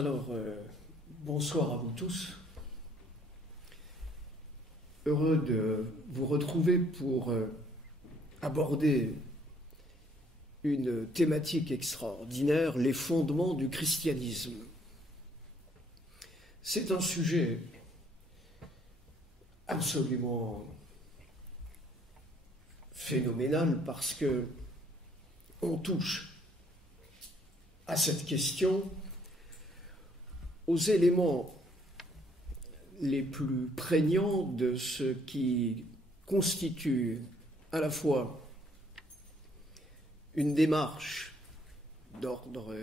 Alors, bonsoir à vous tous. Heureux de vous retrouver pour aborder une thématique extraordinaire, les fondements du christianisme. C'est un sujet absolument phénoménal parce que on touche à cette question aux éléments les plus prégnants de ce qui constitue à la fois une démarche d'ordre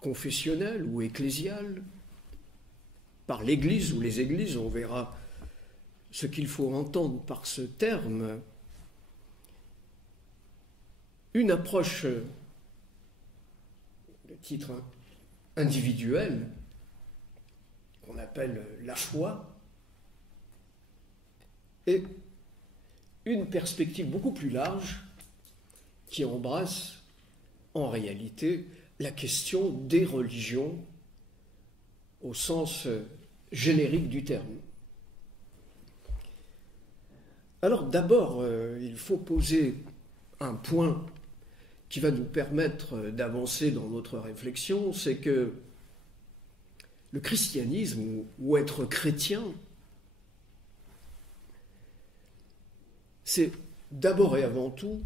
confessionnel ou ecclésial, par l'Église ou les Églises, on verra ce qu'il faut entendre par ce terme, une approche de titre individuel, qu'on appelle la foi, et une perspective beaucoup plus large qui embrasse en réalité la question des religions au sens générique du terme. Alors d'abord, il faut poser un point qui va nous permettre d'avancer dans notre réflexion, c'est que le christianisme, ou être chrétien, c'est d'abord et avant tout,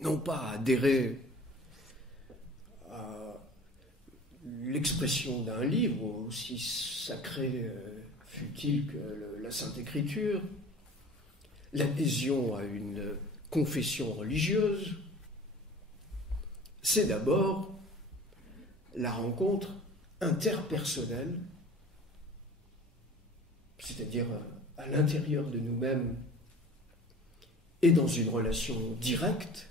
non pas adhérer à l'expression d'un livre, aussi sacré fût-il que la Sainte Écriture, l'adhésion à une confession religieuse, c'est d'abord la rencontre interpersonnelle, c'est-à-dire à l'intérieur de nous-mêmes et dans une relation directe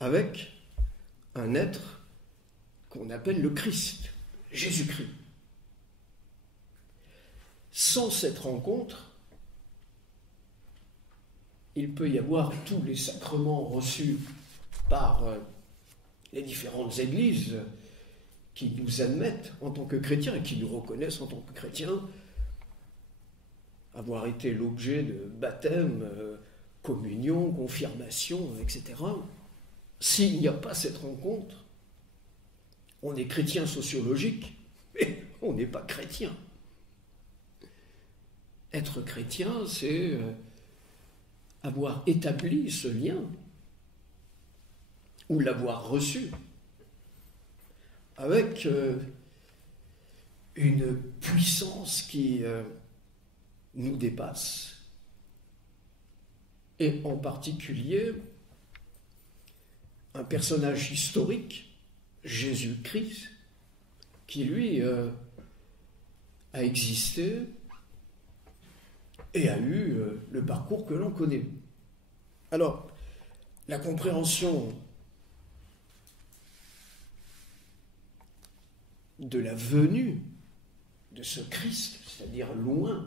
avec un être qu'on appelle le Christ, Jésus-Christ. Sans cette rencontre, il peut y avoir tous les sacrements reçus par les différentes églises qui nous admettent en tant que chrétiens et qui nous reconnaissent en tant que chrétiens, avoir été l'objet de baptême, communion, confirmation, etc. S'il n'y a pas cette rencontre, on est chrétien sociologique, mais on n'est pas chrétien. Être chrétien, c'est avoir établi ce lien, ou l'avoir reçu, avec une puissance qui nous dépasse, et en particulier un personnage historique, Jésus-Christ, qui lui a existé et a eu le parcours que l'on connaît. Alors, la compréhension de la venue de ce Christ, c'est-à-dire loin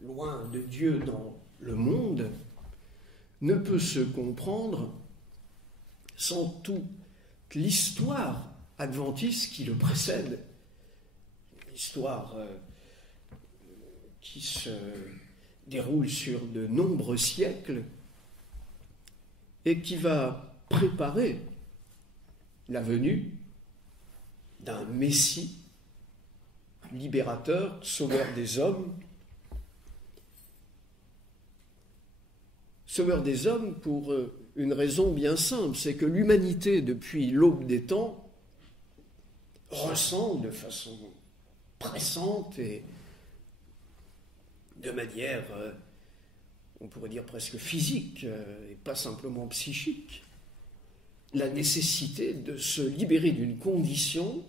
de Dieu dans le monde, ne peut se comprendre sans toute l'histoire adventiste qui le précède, l'histoire qui se déroule sur de nombreux siècles et qui va préparer la venue d'un Messie libérateur, sauveur des hommes. Sauveur des hommes pour une raison bien simple, c'est que l'humanité, depuis l'aube des temps, ressent de façon pressante et de manière, on pourrait dire presque physique, et pas simplement psychique, la nécessité de se libérer d'une condition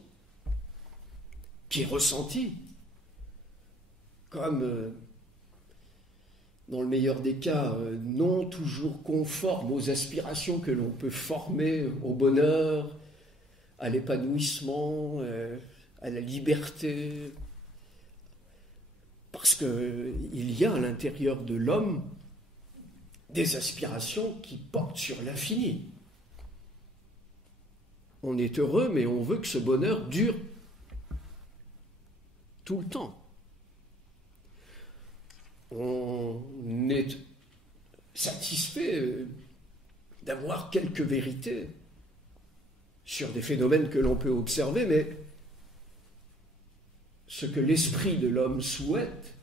qui est ressentie comme, dans le meilleur des cas, non toujours conforme aux aspirations que l'on peut former au bonheur, à l'épanouissement, à la liberté, parce qu'il y a à l'intérieur de l'homme des aspirations qui portent sur l'infini. On est heureux, mais on veut que ce bonheur dure tout le temps. On est satisfait d'avoir quelques vérités sur des phénomènes que l'on peut observer, mais ce que l'esprit de l'homme souhaite,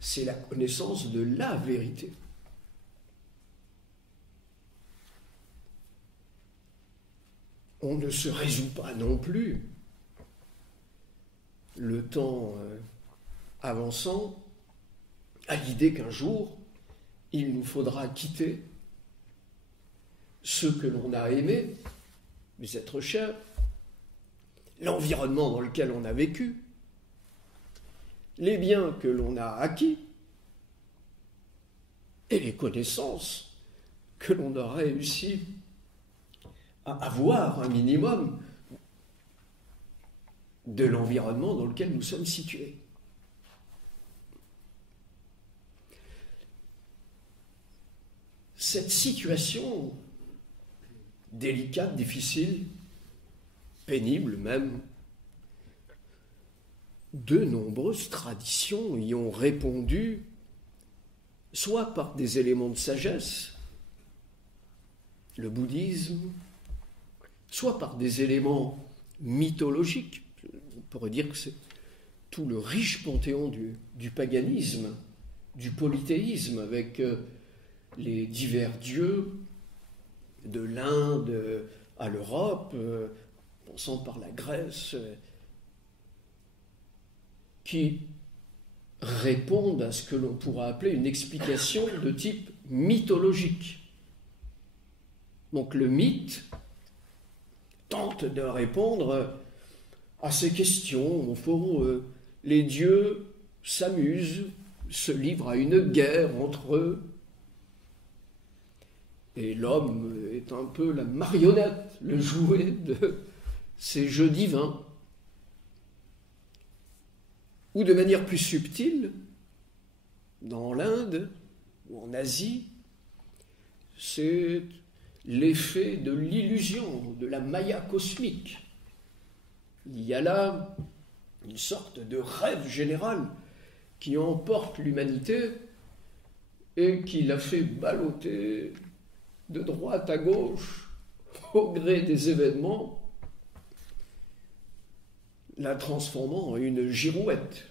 c'est la connaissance de la vérité. On ne se résout pas non plus, le temps avançant, à l'idée qu'un jour, il nous faudra quitter ceux que l'on a aimés, les êtres chers, l'environnement dans lequel on a vécu, les biens que l'on a acquis et les connaissances que l'on a réussi à avoir un minimum de l'environnement dans lequel nous sommes situés. Cette situation délicate, difficile, pénible même, de nombreuses traditions y ont répondu, soit par des éléments de sagesse, le bouddhisme, soit par des éléments mythologiques. On pourrait dire que c'est tout le riche panthéon du paganisme, du polythéisme, avec les divers dieux, de l'Inde à l'Europe, passant par la Grèce, qui répondent à ce que l'on pourra appeler une explication de type mythologique. Donc le mythe tente de répondre à ces questions. Au fond, les dieux s'amusent, se livrent à une guerre entre eux, et l'homme est un peu la marionnette, le jouet de ces jeux divins. Ou de manière plus subtile, dans l'Inde ou en Asie, c'est l'effet de l'illusion, de la maya cosmique. Il y a là une sorte de rêve général qui emporte l'humanité et qui la fait balloter de droite à gauche au gré des événements, la transformant en une girouette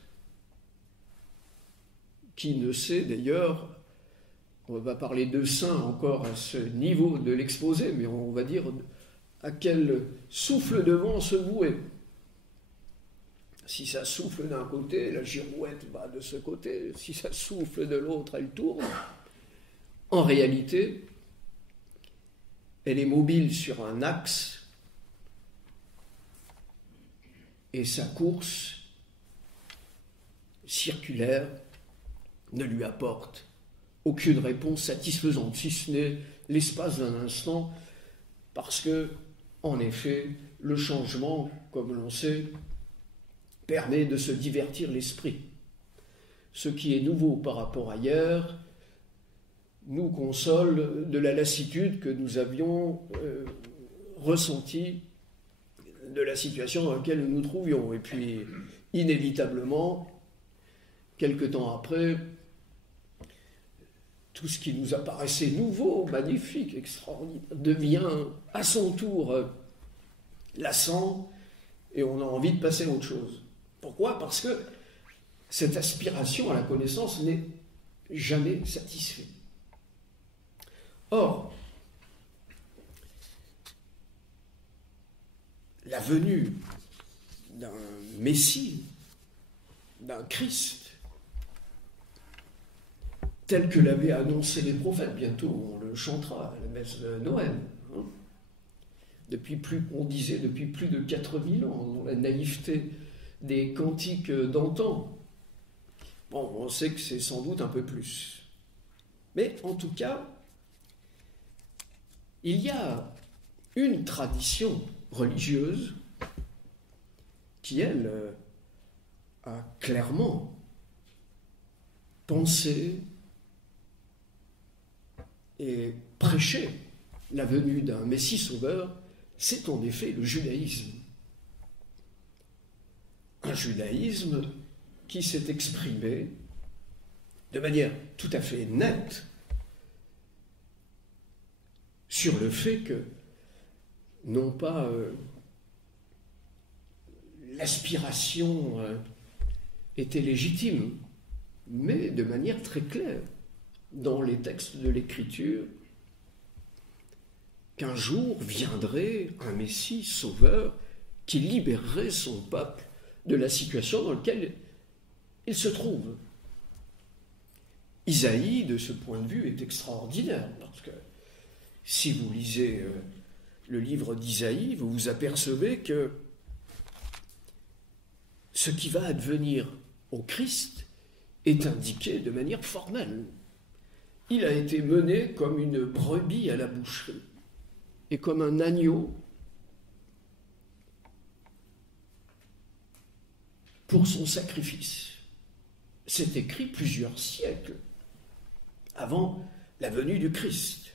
qui ne sait d'ailleurs, on va parler de saint encore à ce niveau de l'exposé, mais on va dire à quel souffle de vent se vouer. Si ça souffle d'un côté, la girouette va de ce côté, si ça souffle de l'autre, elle tourne. En réalité, elle est mobile sur un axe et sa course circulaire ne lui apporte aucune réponse satisfaisante, si ce n'est l'espace d'un instant, parce que, en effet, le changement, comme l'on sait, permet de se divertir l'esprit. Ce qui est nouveau par rapport à hier nous console de la lassitude que nous avions ressentie de la situation dans laquelle nous nous trouvions. Et puis, inévitablement, quelque temps après, tout ce qui nous apparaissait nouveau, magnifique, extraordinaire, devient à son tour lassant et on a envie de passer à autre chose. Pourquoi ? Parce que cette aspiration à la connaissance n'est jamais satisfaite. Or, la venue d'un Messie, d'un Christ, tel que l'avaient annoncé les prophètes, bientôt on le chantera à la messe de Noël, on disait depuis plus de 4000 ans, dans la naïveté des cantiques d'antan. Bon, on sait que c'est sans doute un peu plus. Mais en tout cas, il y a une tradition religieuse qui, elle, a clairement pensé et prêché la venue d'un Messie sauveur, c'est en effet le judaïsme. Un judaïsme qui s'est exprimé de manière tout à fait nette sur le fait que, non pas l'aspiration était légitime, mais de manière très claire, dans les textes de l'Écriture, qu'un jour viendrait un Messie sauveur qui libérerait son peuple de la situation dans laquelle il se trouve. Isaïe, de ce point de vue, est extraordinaire, parce que si vous lisez le livre d'Isaïe, vous vous apercevez que ce qui va advenir au Christ est indiqué de manière formelle. Il a été mené comme une brebis à la boucherie et comme un agneau pour son sacrifice. C'est écrit plusieurs siècles avant la venue du Christ.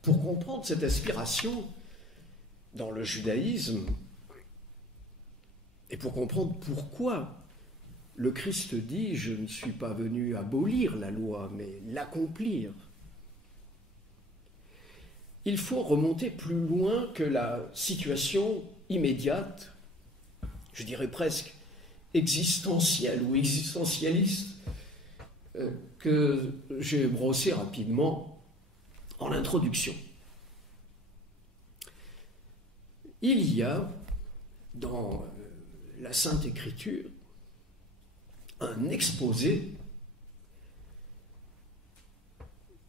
Pour comprendre cette aspiration dans le judaïsme et pour comprendre pourquoi le Christ dit « Je ne suis pas venu abolir la loi, mais l'accomplir », il faut remonter plus loin que la situation immédiate, je dirais presque existentielle ou existentialiste, que j'ai brossé rapidement en introduction. Il y a dans la Sainte Écriture un exposé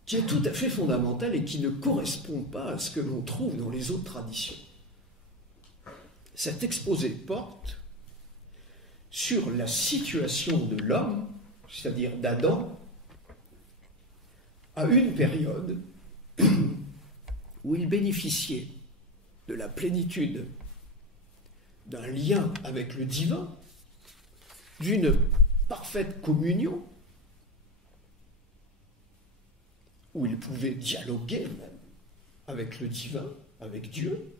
qui est tout à fait fondamental et qui ne correspond pas à ce que l'on trouve dans les autres traditions. Cet exposé porte sur la situation de l'homme, c'est-à-dire d'Adam, à une période où il bénéficiait de la plénitude d'un lien avec le divin, d'une parfaite communion, où il pouvait dialoguer même avec le divin, avec Dieu,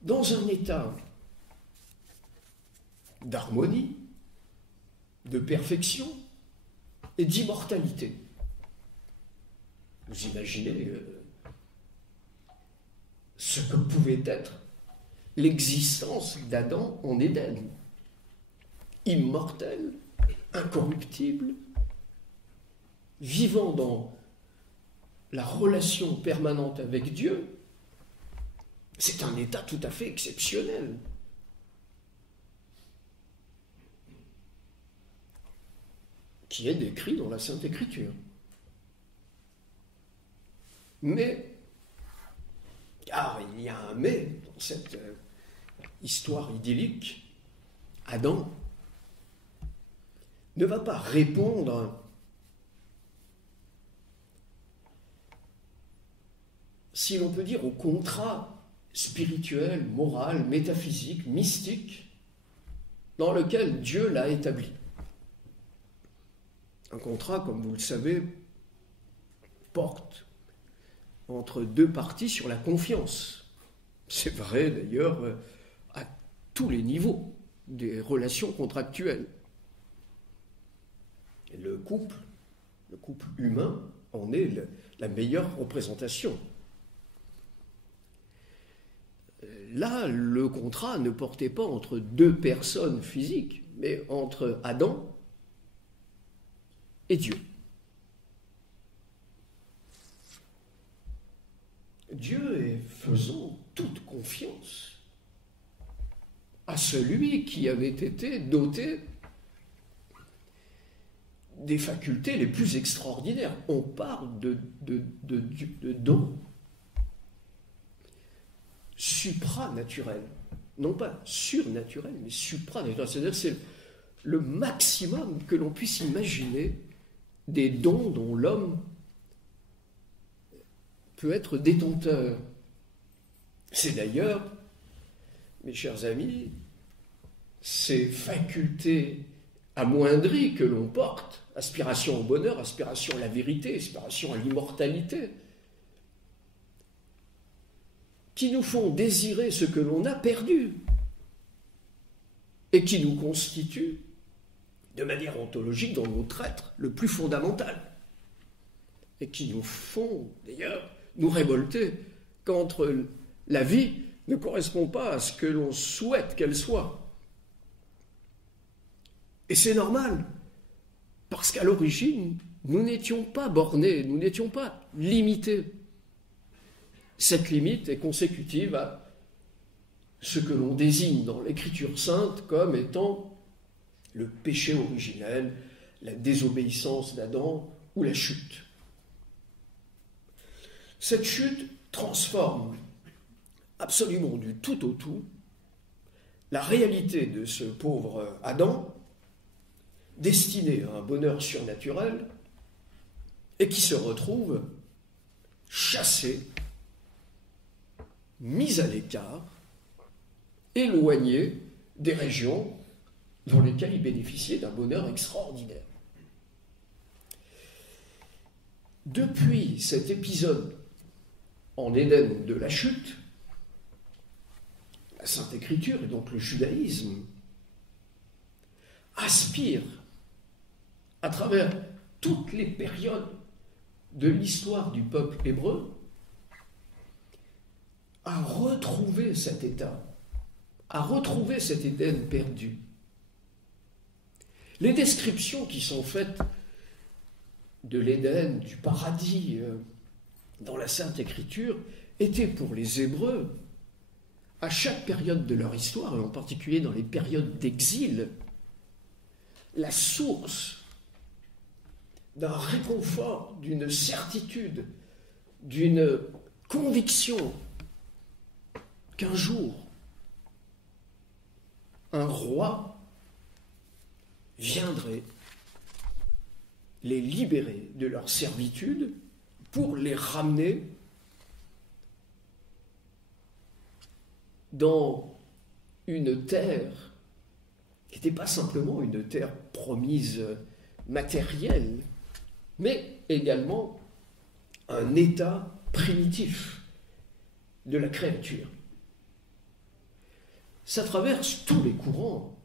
dans un état d'harmonie, de perfection et d'immortalité. Vous imaginez ce que pouvait être l'existence d'Adam en Éden. Immortel, incorruptible, vivant dans la relation permanente avec Dieu. C'est un état tout à fait exceptionnel. Qui est décrit dans la Sainte Écriture. Mais, car il y a un mais dans cette histoire idyllique, Adam ne va pas répondre si l'on peut dire au contrat spirituel, moral, métaphysique, mystique dans lequel Dieu l'a établi. Un contrat, comme vous le savez, porte entre deux parties sur la confiance. C'est vrai d'ailleurs à tous les niveaux des relations contractuelles. Et le couple humain en est la meilleure représentation. Là, le contrat ne portait pas entre deux personnes physiques, mais entre Adam et Dieu. Dieu est faisant toute confiance à celui qui avait été doté des facultés les plus extraordinaires. On parle de dons supranaturels, non pas surnaturels, mais supranaturels. C'est-à-dire c'est le maximum que l'on puisse imaginer des dons dont l'homme peut être détenteur. C'est d'ailleurs, mes chers amis, ces facultés amoindries que l'on porte, aspiration au bonheur, aspiration à la vérité, aspiration à l'immortalité, qui nous font désirer ce que l'on a perdu et qui nous constituent de manière ontologique dans notre être le plus fondamental et qui nous font d'ailleurs nous révolter quand la vie ne correspond pas à ce que l'on souhaite qu'elle soit. Et c'est normal, parce qu'à l'origine, nous n'étions pas bornés, nous n'étions pas limités. Cette limite est consécutive à ce que l'on désigne dans l'Écriture sainte comme étant le péché originel, la désobéissance d'Adam ou la chute. Cette chute transforme absolument du tout au tout la réalité de ce pauvre Adam, destiné à un bonheur surnaturel, et qui se retrouve chassé, mis à l'écart, éloigné des régions dans lesquelles il bénéficiait d'un bonheur extraordinaire. Depuis cet épisode en Éden de la chute, la Sainte Écriture et donc le judaïsme aspire à travers toutes les périodes de l'histoire du peuple hébreu à retrouver cet état, à retrouver cet Éden perdu. Les descriptions qui sont faites de l'Éden, du paradis, dans la Sainte Écriture, étaient pour les Hébreux, à chaque période de leur histoire, et en particulier dans les périodes d'exil, la source d'un réconfort, d'une certitude, d'une conviction qu'un jour, un roi viendrait les libérer de leur servitude pour les ramener dans une terre qui n'était pas simplement une terre promise matérielle, mais également un état primitif de la créature. Ça traverse tous les courants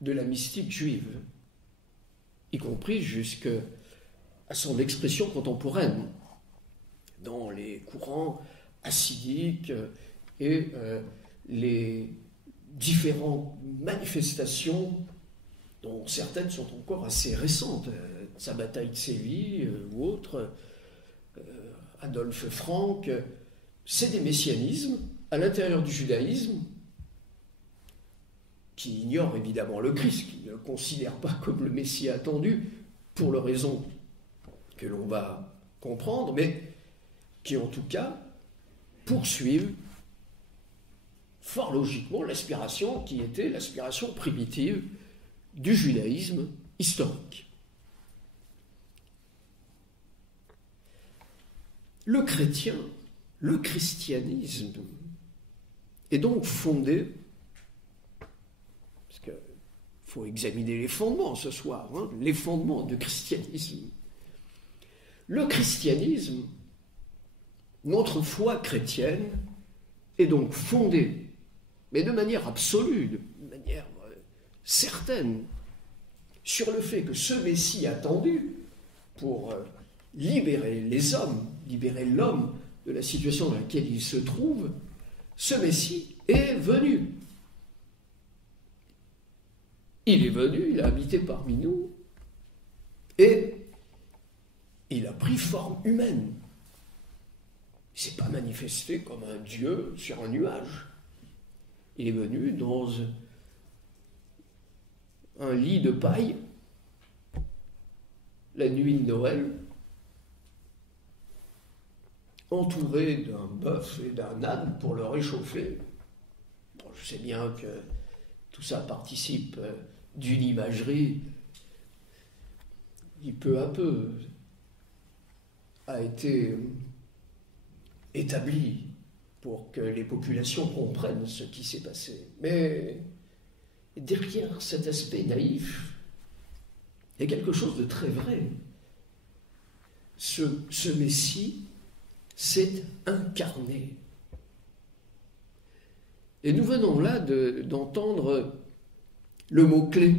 de la mystique juive, y compris jusqu'à son expression contemporaine, dans les courants hassidiques et les différentes manifestations dont certaines sont encore assez récentes, Sabbatai Tzvi ou autres, Adolphe Frank, c'est des messianismes à l'intérieur du judaïsme qui ignorent évidemment le Christ, qui ne le considèrent pas comme le Messie attendu, pour les raisons que l'on va comprendre, mais qui en tout cas poursuivent fort logiquement l'aspiration qui était l'aspiration primitive du judaïsme historique. Le chrétien, le christianisme est donc fondé, parce qu'il faut examiner les fondements ce soir, les fondements du christianisme. Le christianisme, notre foi chrétienne, est donc fondée, mais de manière absolue, de manière certaine, sur le fait que ce Messie attendu pour libérer les hommes, libérer l'homme de la situation dans laquelle il se trouve, ce Messie est venu. Il est venu, il a habité parmi nous, et il a pris forme humaine. Il ne s'est pas manifesté comme un dieu sur un nuage. Il est venu dans un lit de paille, la nuit de Noël, entouré d'un bœuf et d'un âne pour le réchauffer. Bon, je sais bien que tout ça participe d'une imagerie qui peu à peu a été établie pour que les populations comprennent ce qui s'est passé. Mais derrière cet aspect naïf, il y a quelque chose de très vrai. Ce Messie s'est incarné. Et nous venons là d'entendre le mot-clé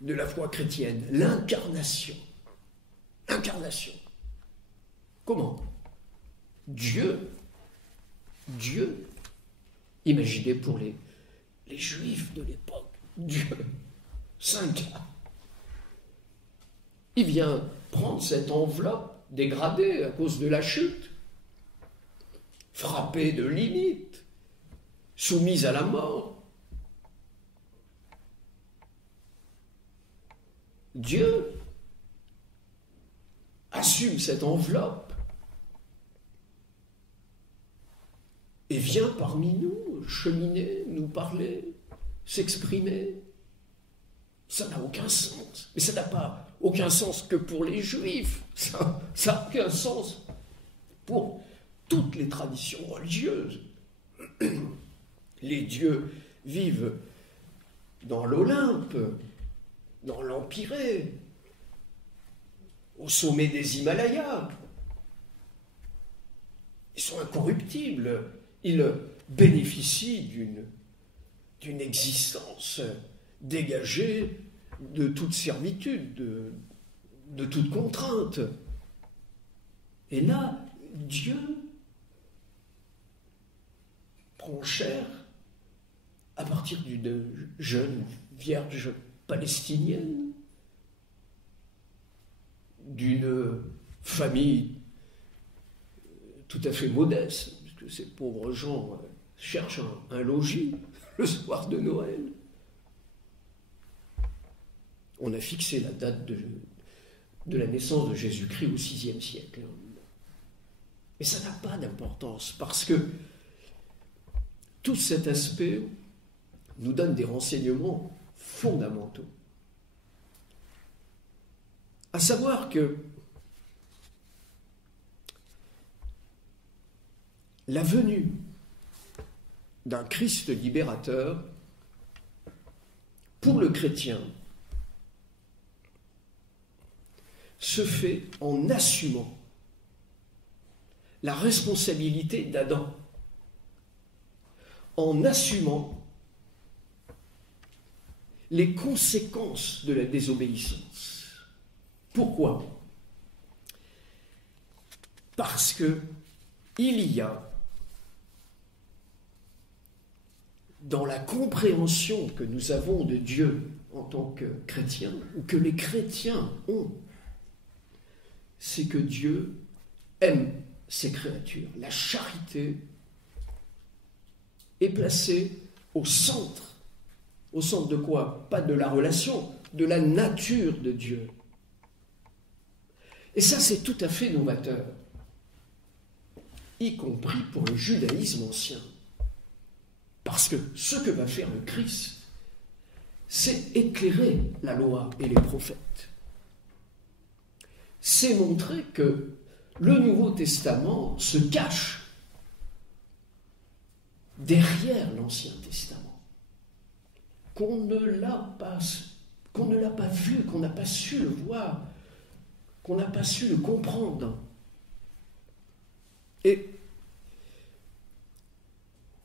de la foi chrétienne, l'incarnation. L'incarnation. Comment ? Dieu, imaginez pour les Juifs de l'époque, Dieu, Saint gars, il vient prendre cette enveloppe dégradée à cause de la chute, frappée de limites, soumise à la mort. Dieu assume cette enveloppe et vient parmi nous cheminer, nous parler, s'exprimer. Ça n'a aucun sens. Mais ça n'a pas aucun sens que pour les Juifs. Ça n'a aucun sens pour toutes les traditions religieuses. Les dieux vivent dans l'Olympe, dans l'Empyrée, au sommet des Himalayas. Ils sont incorruptibles. Ils bénéficient d'une existence dégagée de toute servitude, de toute contrainte. Et là, Dieu prend chair à partir d'une jeune vierge palestinienne, d'une famille tout à fait modeste, parce que ces pauvres gens cherchent un logis le soir de Noël. On a fixé la date de la naissance de Jésus-Christ au VIe siècle. Mais ça n'a pas d'importance, parce que tout cet aspect nous donne des renseignements fondamentaux. À savoir que la venue d'un Christ libérateur, pour le chrétien, se fait en assumant la responsabilité d'Adam, en assumant les conséquences de la désobéissance. Pourquoi ? Parce que il y a dans la compréhension que nous avons de Dieu en tant que chrétiens, ou que les chrétiens ont, c'est que Dieu aime ses créatures. La charité est placée au centre. Au centre de quoi ? Pas de la relation, de la nature de Dieu. Et ça, c'est tout à fait novateur, y compris pour le judaïsme ancien. Parce que ce que va faire le Christ, c'est éclairer la loi et les prophètes. C'est montrer que le Nouveau Testament se cache derrière l'Ancien Testament, qu'on ne l'a pas vu, qu'on n'a pas su le voir, qu'on n'a pas su le comprendre. Et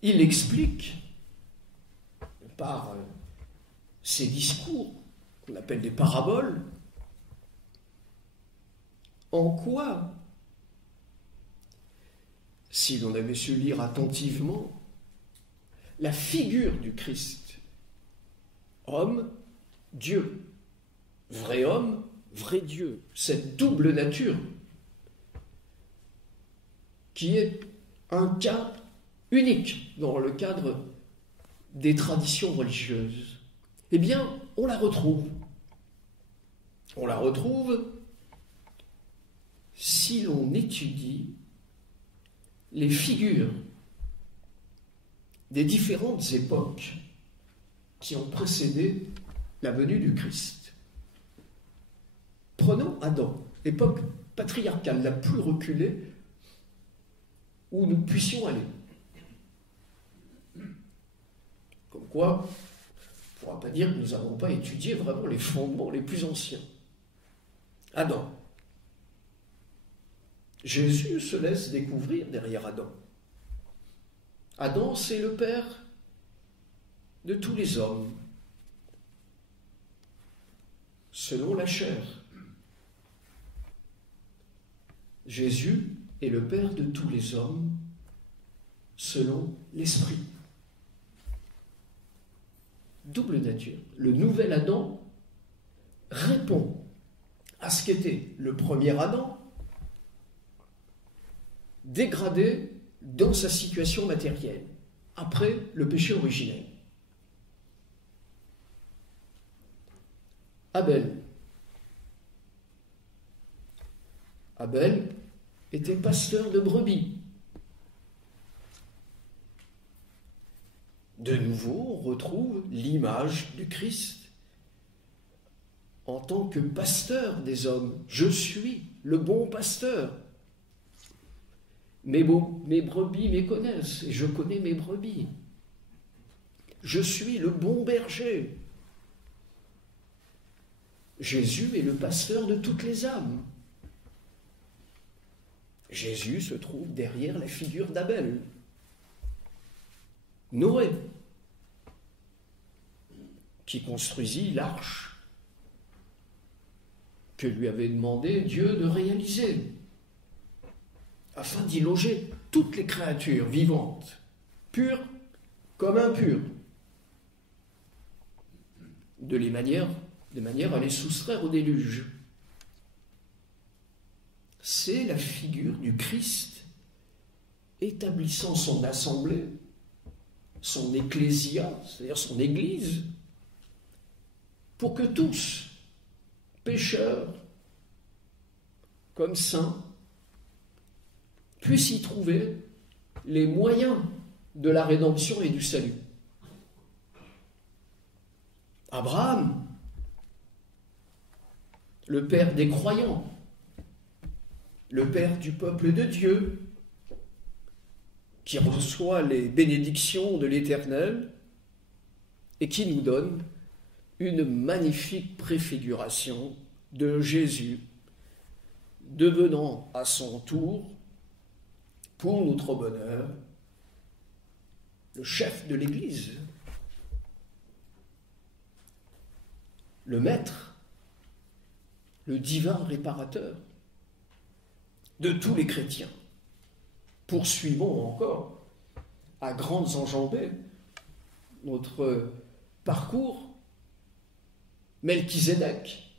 il explique par ses discours, qu'on appelle des paraboles, en quoi, si l'on avait su lire attentivement, la figure du Christ, homme, Dieu, vrai homme, vrai Dieu, cette double nature, qui est un cas unique dans le cadre des traditions religieuses, eh bien, on la retrouve. On la retrouve si l'on étudie les figures des différentes époques qui ont précédé la venue du Christ. Prenons Adam, l'époque patriarcale la plus reculée où nous puissions aller. Comme quoi, on ne pourra pas dire que nous n'avons pas étudié vraiment les fondements les plus anciens. Adam. Jésus se laisse découvrir derrière Adam. Adam, c'est le père de tous les hommes, selon la chair. Jésus est le père de tous les hommes, selon l'esprit. Double nature. Le nouvel Adam répond à ce qu'était le premier Adam, dégradé dans sa situation matérielle, après le péché originel. Abel était pasteur de brebis. De nouveau, on retrouve l'image du Christ en tant que pasteur des hommes. Je suis le bon pasteur. Mes brebis me connaissent et je connais mes brebis. Je suis le bon berger. Jésus est le pasteur de toutes les âmes. Jésus se trouve derrière la figure d'Abel. Noé, qui construisit l'arche que lui avait demandé Dieu de réaliser, afin d'y loger toutes les créatures vivantes, pures comme impures, de manière à les soustraire au déluge. C'est la figure du Christ établissant son assemblée, son ecclésia, c'est-à-dire son Église, pour que tous, pécheurs comme saints, puissent y trouver les moyens de la rédemption et du salut. Abraham, le père des croyants, le père du peuple de Dieu, qui reçoit les bénédictions de l'Éternel et qui nous donne une magnifique préfiguration de Jésus, devenant à son tour, pour notre bonheur, le chef de l'Église, le maître, le divin réparateur de tous les chrétiens. Poursuivons encore à grandes enjambées notre parcours. Melchizedek,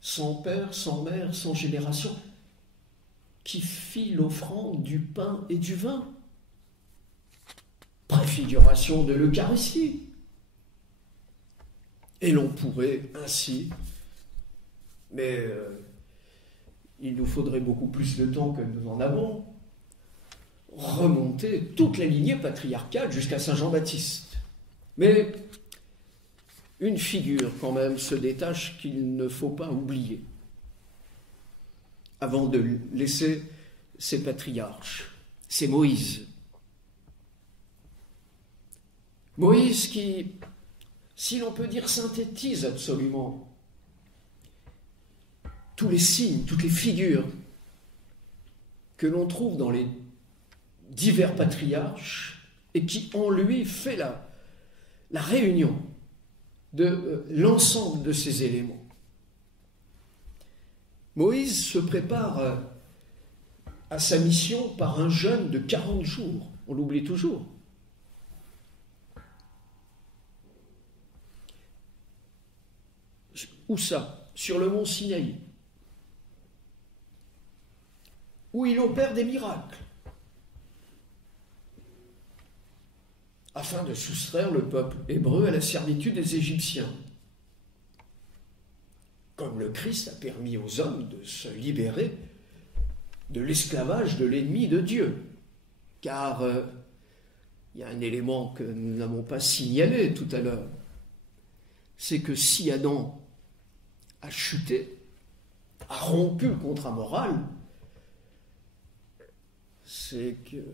sans père, sans mère, sans génération, qui fit l'offrande du pain et du vin. Préfiguration de l'Eucharistie. Et l'on pourrait ainsi, mais il nous faudrait beaucoup plus de temps que nous en avons, remonter toute la lignée patriarcale jusqu'à Saint Jean-Baptiste. Mais une figure quand même se détache qu'il ne faut pas oublier avant de laisser ces patriarches. C'est Moïse. Moïse qui, si l'on peut dire, synthétise absolument tous les signes, toutes les figures que l'on trouve dans les divers patriarches et qui en lui fait la réunion de l'ensemble de ces éléments. Moïse se prépare à sa mission par un jeûne de 40 jours. On l'oublie toujours. Où ça? Sur le mont Sinaï, où il opère des miracles, afin de soustraire le peuple hébreu à la servitude des Égyptiens. Comme le Christ a permis aux hommes de se libérer de l'esclavage de l'ennemi de Dieu. Car il y a un élément que nous n'avons pas signalé tout à l'heure, c'est que si Adam a chuté, a rompu le contrat moral, c'est que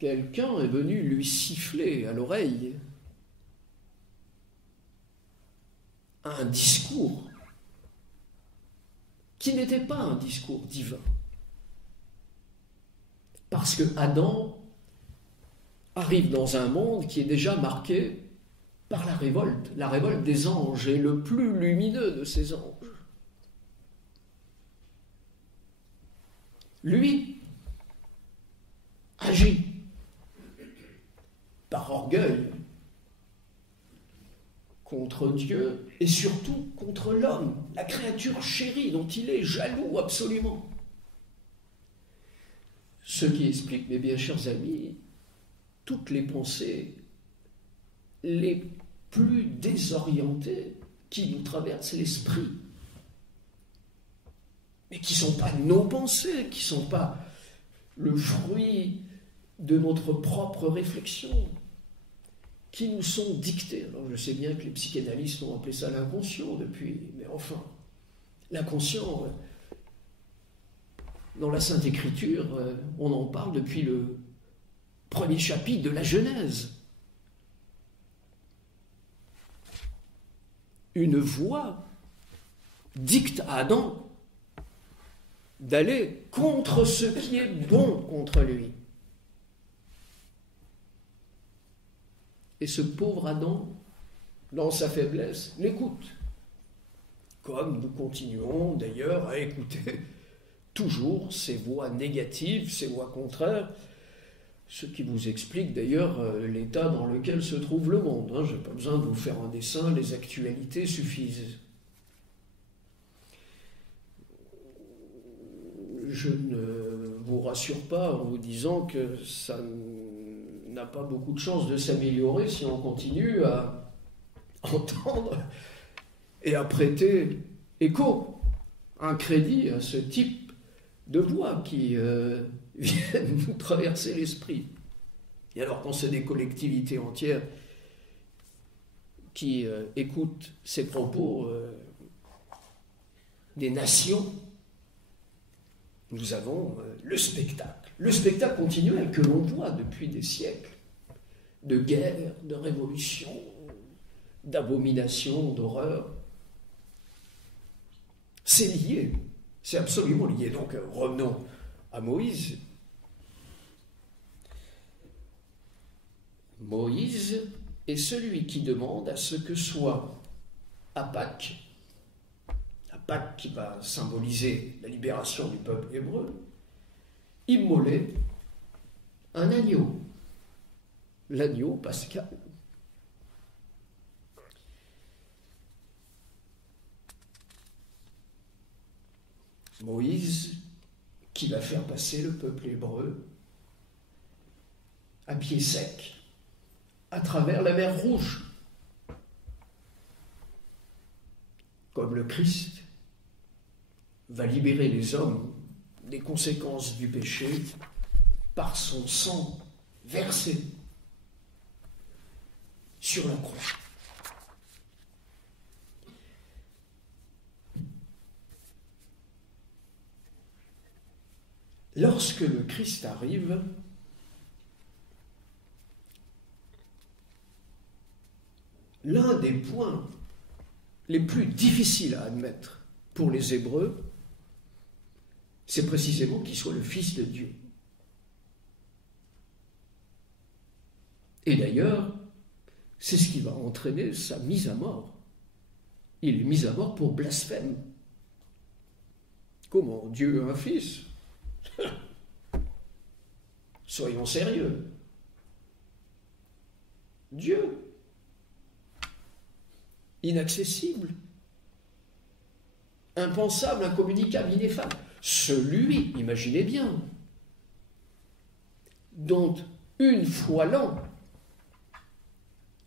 quelqu'un est venu lui siffler à l'oreille un discours qui n'était pas un discours divin, Parce que Adam arrive dans un monde qui est déjà marqué par la révolte des anges, et le plus lumineux de ces anges. Lui agit par orgueil contre Dieu et surtout contre l'homme, la créature chérie dont il est jaloux absolument. Ce qui explique, mes bien chers amis, toutes les pensées les plus désorientées qui nous traversent l'esprit, mais qui ne sont pas nos pensées, qui ne sont pas le fruit de notre propre réflexion, qui nous sont dictées. Alors je sais bien que les psychanalystes ont appelé ça l'inconscient depuis, mais enfin, l'inconscient, dans la Sainte Écriture, on en parle depuis le premier chapitre de la Genèse. Une voix dicte à Adam d'aller contre ce qui est bon contre lui. Et ce pauvre Adam, dans sa faiblesse, l'écoute. Comme nous continuons d'ailleurs à écouter toujours ces voix négatives, ces voix contraires, ce qui vous explique d'ailleurs l'état dans lequel se trouve le monde. Je n'ai pas besoin de vous faire un dessin, les actualités suffisent. Je ne vous rassure pas en vous disant que ça n'a pas beaucoup de chances de s'améliorer si on continue à entendre et à prêter écho, un crédit à ce type de voix qui viennent nous traverser l'esprit. Et alors quand c'est des collectivités entières qui écoutent ces propos, des nations, nous avons le spectacle continuel que l'on voit depuis des siècles, de guerre, de révolution, d'abomination, d'horreur. C'est lié, c'est absolument lié. Donc revenons à Moïse. Moïse est celui qui demande à ce que soit à Pâques qui va symboliser la libération du peuple hébreu, immolé un agneau, l'agneau pascal. Moïse qui va faire passer le peuple hébreu à pied sec à travers la mer Rouge, comme le Christ va libérer les hommes des conséquences du péché par son sang versé sur la croix. Lorsque le Christ arrive, l'un des points les plus difficiles à admettre pour les Hébreux, c'est précisément qu'il soit le Fils de Dieu. Et d'ailleurs, c'est ce qui va entraîner sa mise à mort. Il est mis à mort pour blasphème. Comment? Dieu a un fils? Soyons sérieux. Dieu, inaccessible, impensable, incommunicable, ineffable. Celui, imaginez bien, dont une fois l'an,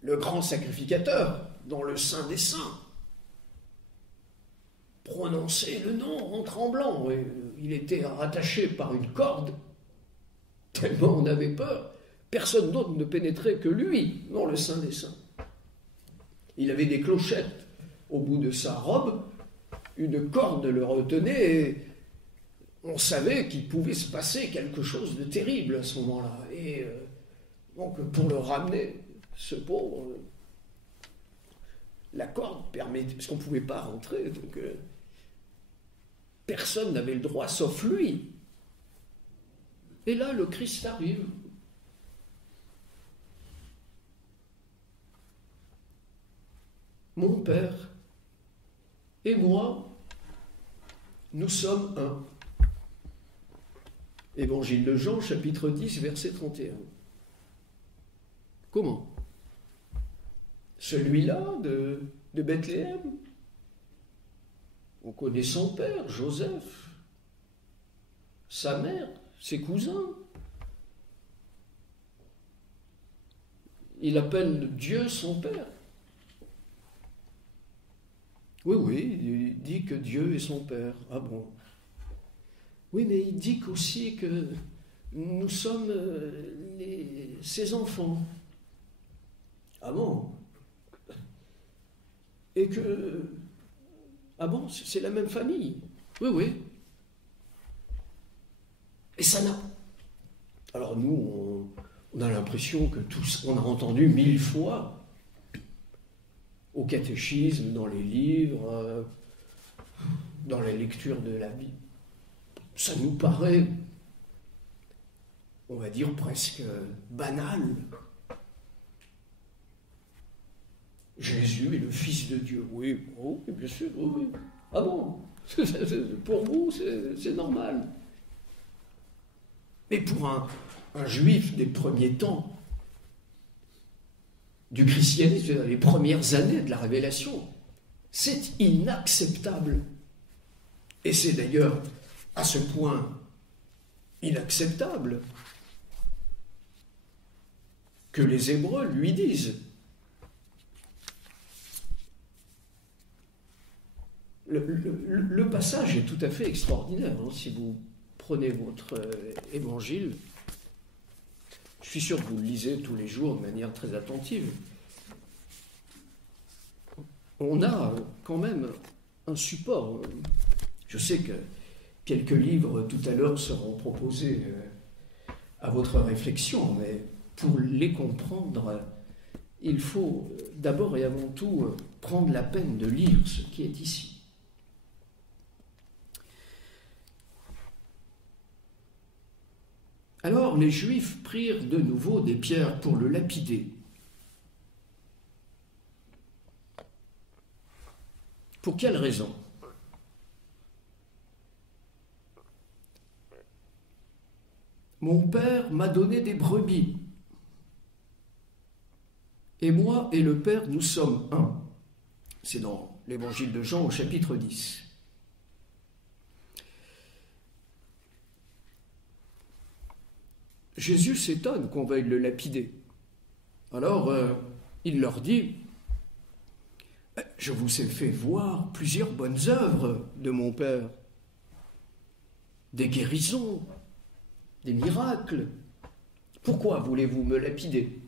le grand sacrificateur, dans le Saint des Saints, prononçait le nom en tremblant. Et il était rattaché par une corde, tellement on avait peur. Personne d'autre ne pénétrait que lui dans le Saint des Saints. Il avait des clochettes au bout de sa robe, une corde le retenait et on savait qu'il pouvait se passer quelque chose de terrible à ce moment-là. Et donc pour le ramener, ce pauvre, la corde permettait, parce qu'on ne pouvait pas rentrer, donc personne n'avait le droit sauf lui. Et là, le Christ arrive. Mon Père et moi, nous sommes un. Évangile de Jean, chapitre 10, verset 31. Comment? Celui-là de Bethléem. On connaît son père, Joseph, sa mère, ses cousins. Il appelle Dieu son Père. Oui, il dit que Dieu est son Père. Ah bon? Oui, mais il dit aussi que nous sommes ses enfants. Ah bon? Et que... Ah bon, c'est la même famille? Oui. Et ça n'a... Alors nous, on a l'impression que tout ce qu'on a entendu 1000 fois au catéchisme, dans les livres, dans la lecture de la Bible, ça nous paraît, on va dire, presque banal. Jésus est le Fils de Dieu. Oui, bien sûr, oui. Ah bon? Pour vous, c'est normal. Mais pour un juif des premiers temps, du christianisme, les premières années de la révélation, c'est inacceptable. Et c'est d'ailleurs à ce point inacceptable que les Hébreux lui disent. Le passage est tout à fait extraordinaire. Si vous prenez votre évangile, je suis sûr que vous le lisez tous les jours de manière très attentive. On a quand même un support. Je sais que quelques livres tout à l'heure seront proposés à votre réflexion, mais pour les comprendre, il faut d'abord et avant tout prendre la peine de lire ce qui est ici. Alors les Juifs prirent de nouveau des pierres pour le lapider. Pour quelle raison? Mon Père m'a donné des brebis, et moi et le Père, nous sommes un. C'est dans l'évangile de Jean au chapitre 10. Jésus s'étonne qu'on veuille le lapider. Alors, il leur dit, je vous ai fait voir plusieurs bonnes œuvres de mon Père, des guérisons, des miracles. Pourquoi voulez-vous me lapider?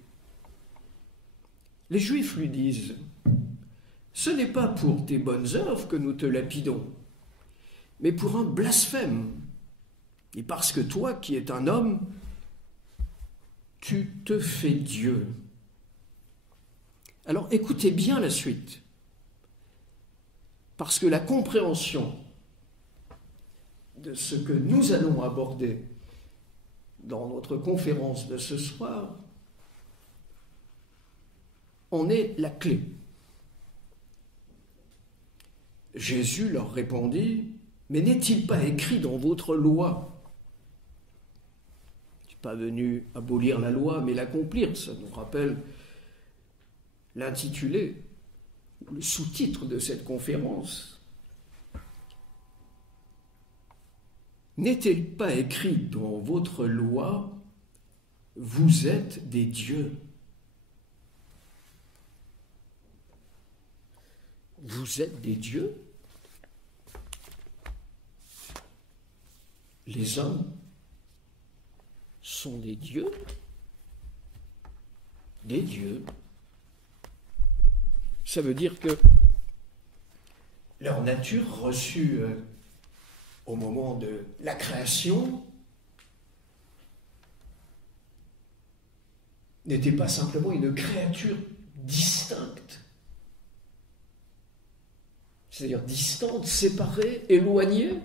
Les Juifs lui disent, ce n'est pas pour tes bonnes œuvres que nous te lapidons, mais pour un blasphème, et parce que toi, qui es un homme, tu te fais Dieu. Alors écoutez bien la suite, parce que la compréhension de ce que nous allons aborder dans notre conférence de ce soir en est la clé. Jésus leur répondit, mais n'est-il pas écrit dans votre loi? Pas venu abolir la loi, mais l'accomplir. Ça nous rappelle l'intitulé, le sous-titre de cette conférence. N'est-il pas écrit dans votre loi, vous êtes des dieux? Vous êtes des dieux? Les hommes sont des dieux? Des dieux. Ça veut dire que leur nature reçue au moment de la création n'était pas simplement une créature distincte, c'est-à-dire distante, séparée, éloignée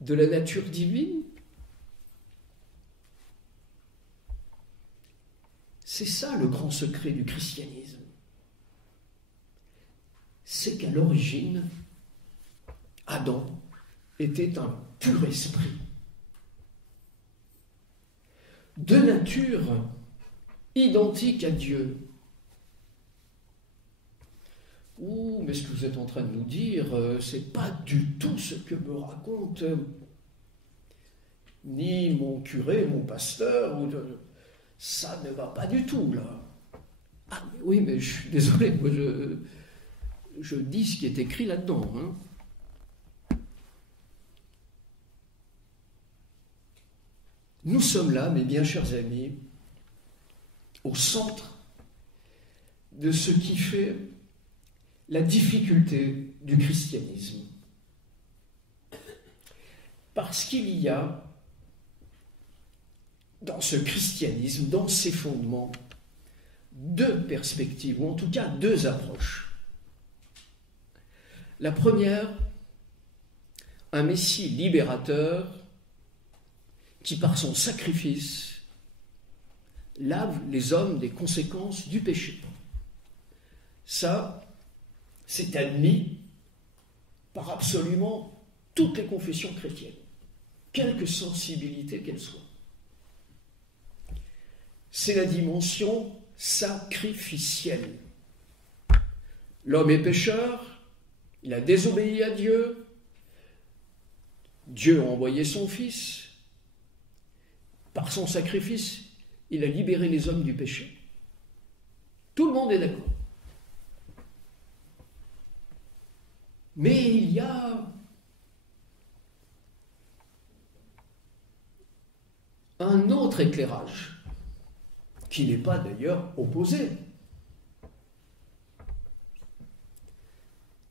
de la nature divine. C'est ça le grand secret du christianisme. C'est qu'à l'origine, Adam était un pur esprit, de nature identique à Dieu. Ouh, mais ce que vous êtes en train de nous dire, c'est pas du tout ce que me raconte ni mon curé, mon pasteur, ça ne va pas du tout, là. Ah, mais oui, mais je suis désolé, moi je dis ce qui est écrit là-dedans. Nous sommes là, mes bien chers amis, au centre de ce qui fait la difficulté du christianisme. Parce qu'il y a dans ce christianisme, dans ses fondements, deux perspectives, ou en tout cas deux approches. La première, un Messie libérateur qui, par son sacrifice, lave les hommes des conséquences du péché. Ça, c'est admis par absolument toutes les confessions chrétiennes, quelque sensibilité qu'elles soient. C'est la dimension sacrificielle. L'homme est pécheur, il a désobéi à Dieu, Dieu a envoyé son Fils, par son sacrifice, il a libéré les hommes du péché. Tout le monde est d'accord. Mais il y a un autre éclairage, qui n'est pas d'ailleurs opposé.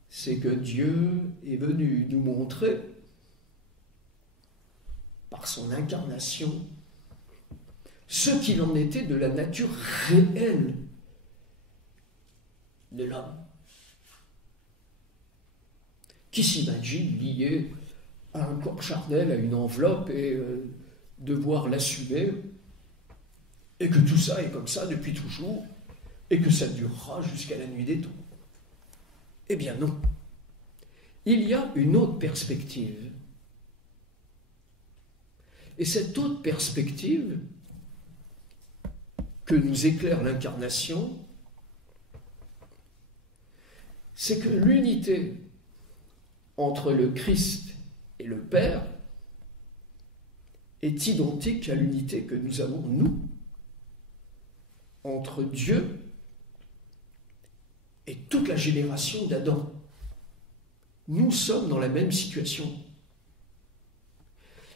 C'est que Dieu est venu nous montrer, par son incarnation, ce qu'il en était de la nature réelle de l'homme, qui s'imagine lié à un corps charnel, à une enveloppe, et devoir l'assumer, et que tout ça est comme ça depuis toujours, et que ça durera jusqu'à la nuit des temps. Eh bien non. Il y a une autre perspective. Et cette autre perspective que nous éclaire l'incarnation, c'est que l'unité entre le Christ et le Père est identique à l'unité que nous avons, nous, entre Dieu et toute la génération d'Adam. Nous sommes dans la même situation.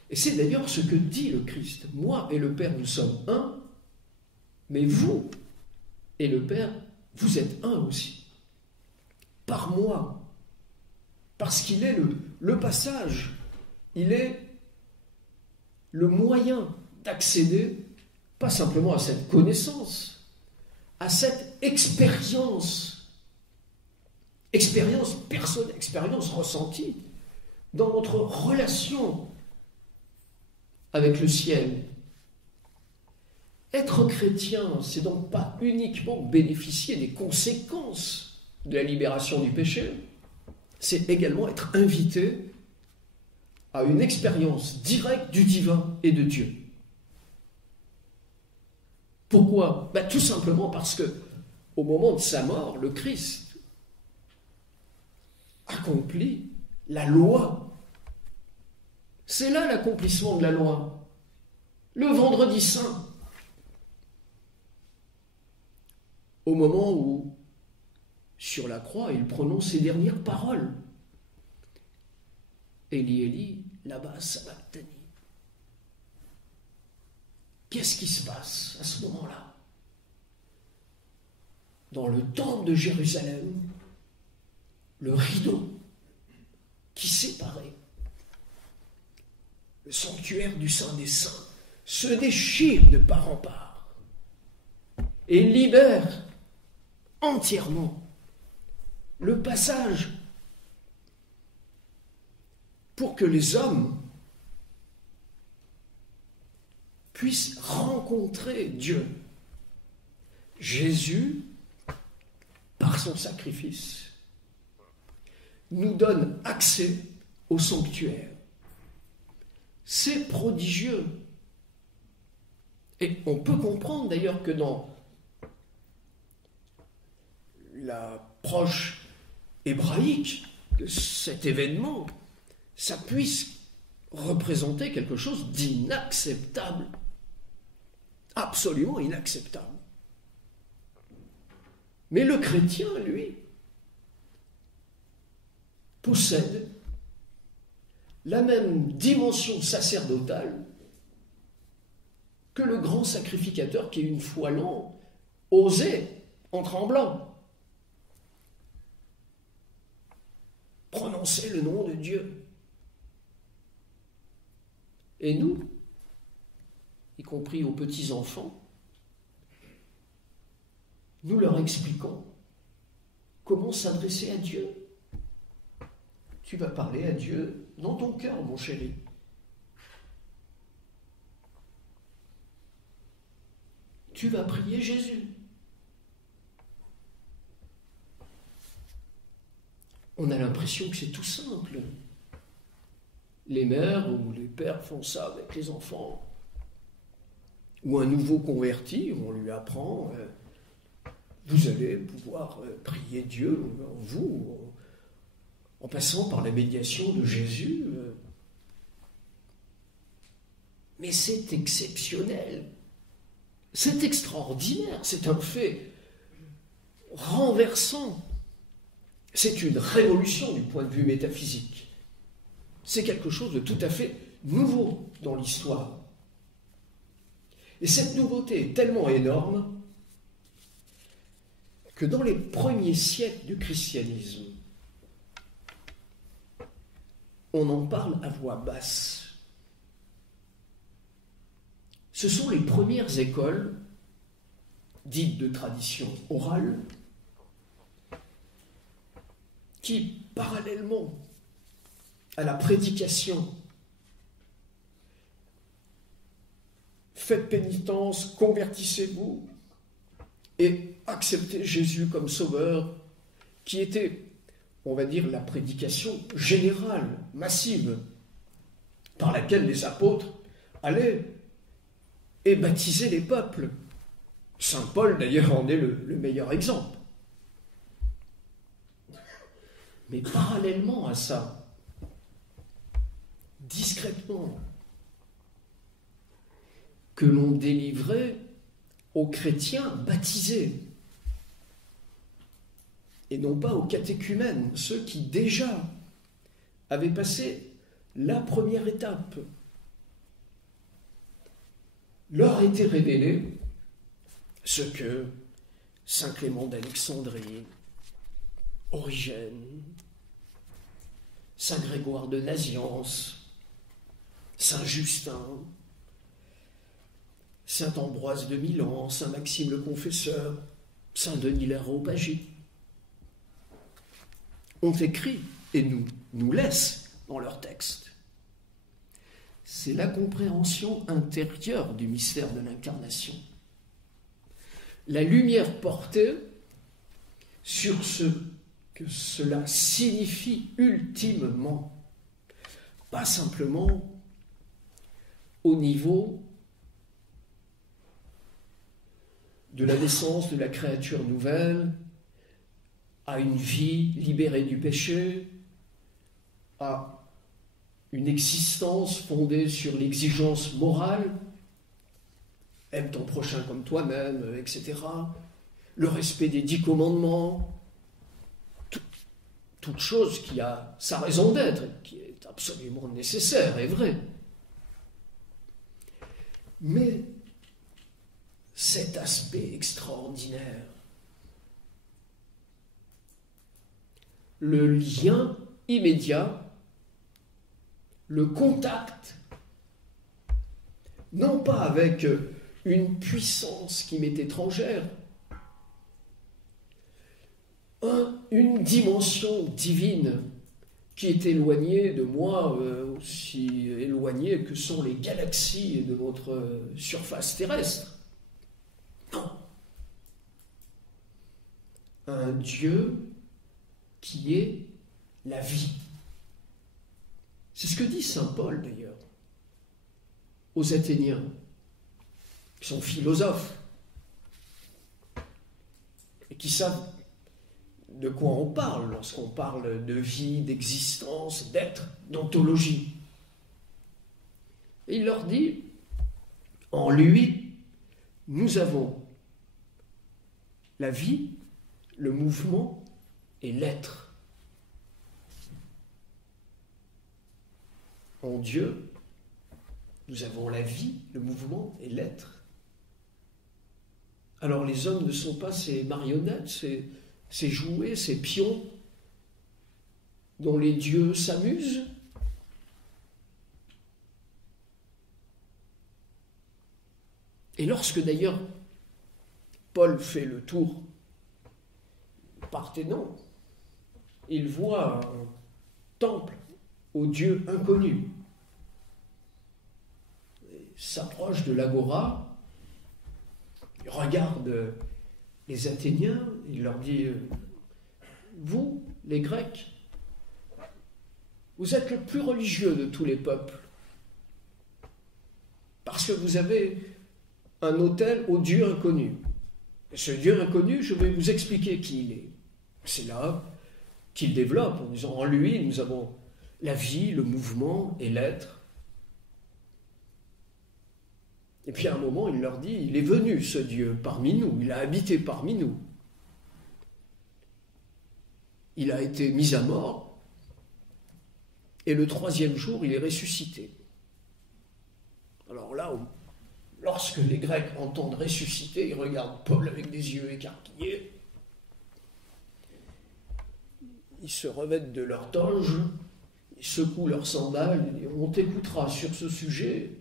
Et c'est d'ailleurs ce que dit le Christ. Moi et le Père, nous sommes un, mais vous et le Père, vous êtes un aussi. Par moi. Parce qu'il est le passage. Il est le moyen d'accéder, pas simplement à cette connaissance, à cette expérience personnelle, expérience ressentie dans notre relation avec le ciel. Être chrétien, c'est donc pas uniquement bénéficier des conséquences de la libération du péché, c'est également être invité à une expérience directe du divin et de Dieu. Pourquoi ? Tout simplement parce que, au moment de sa mort, le Christ accomplit la loi. C'est là l'accomplissement de la loi. Le vendredi saint. Au moment où, sur la croix, il prononce ses dernières paroles. Eli, Eli, lama sabachthani. Qu'est-ce qui se passe à ce moment-là ? Dans le temple de Jérusalem, le rideau qui séparait le sanctuaire du Saint des Saints se déchire de part en part et libère entièrement le passage pour que les hommes puissent rencontrer Dieu Jésus, par son sacrifice, nous donne accès au sanctuaire. C'est prodigieux. Et on peut comprendre d'ailleurs que dans l'approche hébraïque de cet événement, ça puisse représenter quelque chose d'inacceptable. Absolument inacceptable. Mais le chrétien, lui, possède la même dimension sacerdotale que le grand sacrificateur qui, une fois l'an, osait, en tremblant, prononcer le nom de Dieu. Et nous, y compris aux petits-enfants, nous leur expliquons comment s'adresser à Dieu. Tu vas parler à Dieu dans ton cœur, mon chéri. Tu vas prier Jésus. On a l'impression que c'est tout simple. Les mères ou les pères font ça avec les enfants. Ou un nouveau converti, on lui apprend, vous allez pouvoir prier Dieu en vous, en passant par la médiation de Jésus. Mais c'est exceptionnel. C'est extraordinaire. C'est un fait renversant. C'est une révolution du point de vue métaphysique. C'est quelque chose de tout à fait nouveau dans l'histoire. Et cette nouveauté est tellement énorme que dans les premiers siècles du christianisme, on en parle à voix basse. Ce sont les premières écoles, dites de tradition orale, qui, parallèlement à la prédication, faites pénitence, convertissez-vous et acceptez Jésus comme sauveur, qui était, on va dire, la prédication générale, massive, par laquelle les apôtres allaient et baptisaient les peuples. Saint Paul, d'ailleurs, en est le meilleur exemple. Mais parallèlement à ça, discrètement, que l'on délivrait aux chrétiens baptisés, et non pas aux catéchumènes, ceux qui déjà avaient passé la première étape. Leur était révélé ce que Saint Clément d'Alexandrie, Origène, Saint Grégoire de Naziance, Saint Justin, Saint Ambroise de Milan, Saint Maxime le Confesseur, Saint Denis l'Aréopagite ont écrit et nous laissent dans leurs textes. C'est la compréhension intérieure du mystère de l'incarnation. La lumière portée sur ce que cela signifie ultimement, pas simplement au niveau de la naissance de la créature nouvelle, à une vie libérée du péché, à une existence fondée sur l'exigence morale, aime ton prochain comme toi-même, etc., le respect des 10 commandements, toute chose qui a sa raison d'être, qui est absolument nécessaire et vraie. Mais cet aspect extraordinaire, le lien immédiat, le contact, non pas avec une puissance qui m'est étrangère, une dimension divine qui est éloignée de moi, aussi éloignée que sont les galaxies de notre surface terrestre. Non. un Dieu qui est la vie. C'est ce que dit saint Paul d'ailleurs aux Athéniens, qui sont philosophes et qui savent de quoi on parle lorsqu'on parle de vie, d'existence, d'être, d'ontologie. Et il leur dit, en lui, nous avons la vie, le mouvement et l'être. En Dieu, nous avons la vie, le mouvement et l'être. Alors les hommes ne sont pas ces marionnettes, ces jouets, ces pions dont les dieux s'amusent. Et lorsque d'ailleurs Paul fait le tour du Parthénon, il voit un temple au Dieu inconnu. Il s'approche de l'agora, il regarde les Athéniens, il leur dit « Vous, les Grecs, vous êtes le plus religieux de tous les peuples, parce que vous avez un autel au Dieu inconnu. Et ce Dieu inconnu, je vais vous expliquer qui il est. » C'est là qu'il développe en disant « En lui, nous avons la vie, le mouvement et l'être. » Et puis à un moment, il leur dit, il est venu ce Dieu parmi nous, il a habité parmi nous. Il a été mis à mort, et le troisième jour, il est ressuscité. Alors là, lorsque les Grecs entendent ressusciter, ils regardent Paul avec des yeux écarquillés, ils se revêtent de leur toge, ils secouent leurs sandales, et on t'écoutera sur ce sujet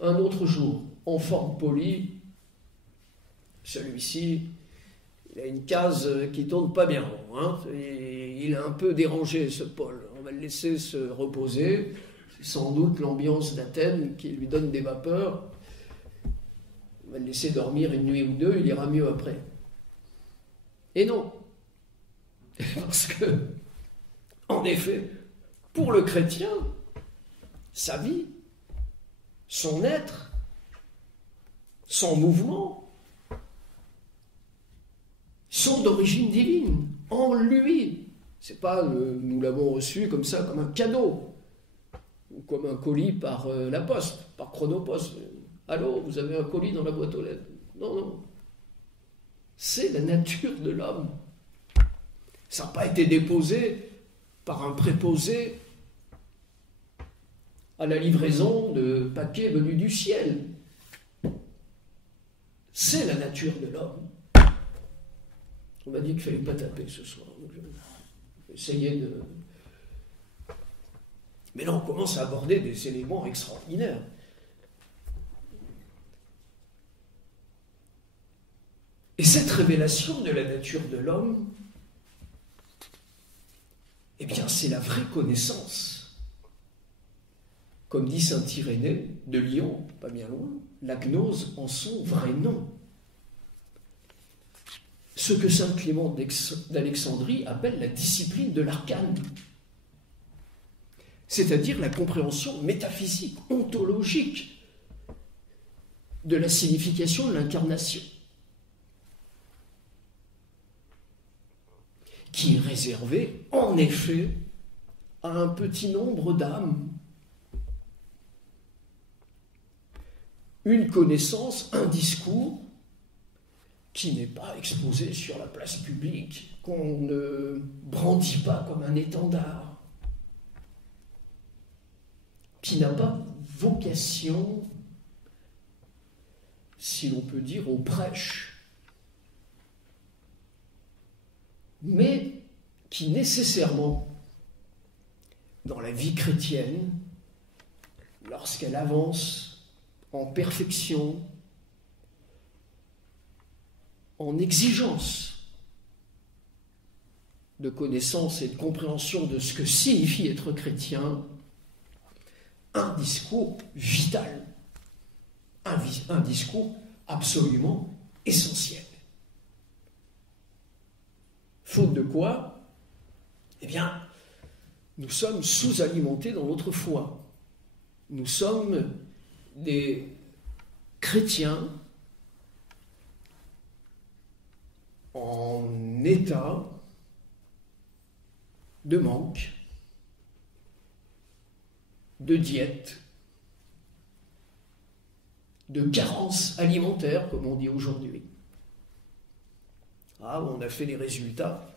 un autre jour, en forme polie. Celui-ci, il a une case qui tourne pas bien rond, hein. Il est un peu dérangé, ce Paul. On va le laisser se reposer. C'est sans doute l'ambiance d'Athènes qui lui donne des vapeurs. On va le laisser dormir une nuit ou deux, il ira mieux après. Et non. Parce que, en effet, pour le chrétien, sa vie, son être, son mouvement sont d'origine divine, en lui. C'est pas nous l'avons reçu comme ça, comme un cadeau, ou comme un colis par la poste, par Chronopost. Allô, vous avez un colis dans la boîte aux lettres. Non, non. C'est la nature de l'homme. Ça n'a pas été déposé par un préposé à la livraison de paquets venus du ciel. C'est la nature de l'homme. On m'a dit qu'il ne fallait pas taper ce soir. Donc je vais essayer de... Mais là, on commence à aborder des éléments extraordinaires. Et cette révélation de la nature de l'homme, eh bien, c'est la vraie connaissance. Comme dit saint Irénée de Lyon, pas bien loin, la gnose en son vrai nom. Ce que saint Clément d'Alexandrie appelle la discipline de l'arcane, c'est-à-dire la compréhension métaphysique, ontologique de la signification de l'incarnation, qui est réservée, en effet, à un petit nombre d'âmes. Une connaissance, un discours qui n'est pas exposé sur la place publique, qu'on ne brandit pas comme un étendard, qui n'a pas vocation, si l'on peut dire, au prêche, mais qui nécessairement, dans la vie chrétienne, lorsqu'elle avance en perfection, en exigence de connaissance et de compréhension de ce que signifie être chrétien, un discours vital, un discours absolument essentiel. Faute de quoi, eh bien, nous sommes sous-alimentés dans notre foi. Nous sommes des chrétiens en état de manque, de diète, de carence alimentaire, comme on dit aujourd'hui. Ah, on a fait les résultats.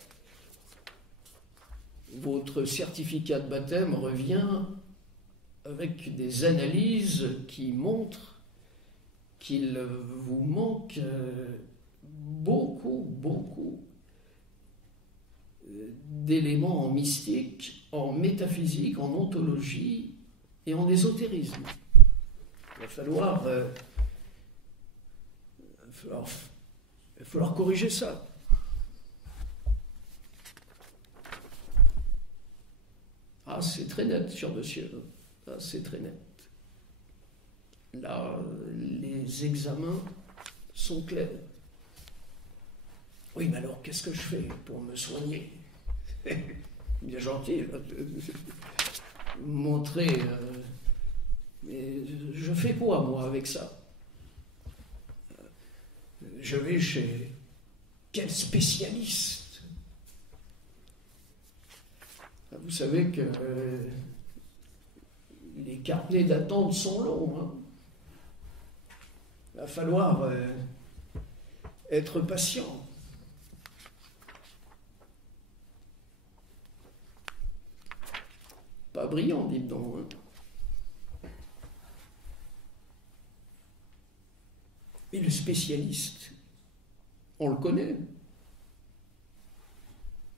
Votre certificat de baptême revient avec des analyses qui montrent qu'il vous manque beaucoup d'éléments en mystique, en métaphysique, en ontologie et en ésotérisme. Il va falloir corriger ça. Ah, c'est très net, cher monsieur. Ah, c'est très net. Là, les examens sont clairs. Oui, mais alors, qu'est-ce que je fais pour me soigner? Bien gentil, montrer... mais je fais quoi, moi, avec ça? Je vais chez quel spécialiste? Vous savez que les carnets d'attente sont longs. Hein. Il va falloir être patient. Pas brillant, dites donc. Hein. Et le spécialiste, on le connaît.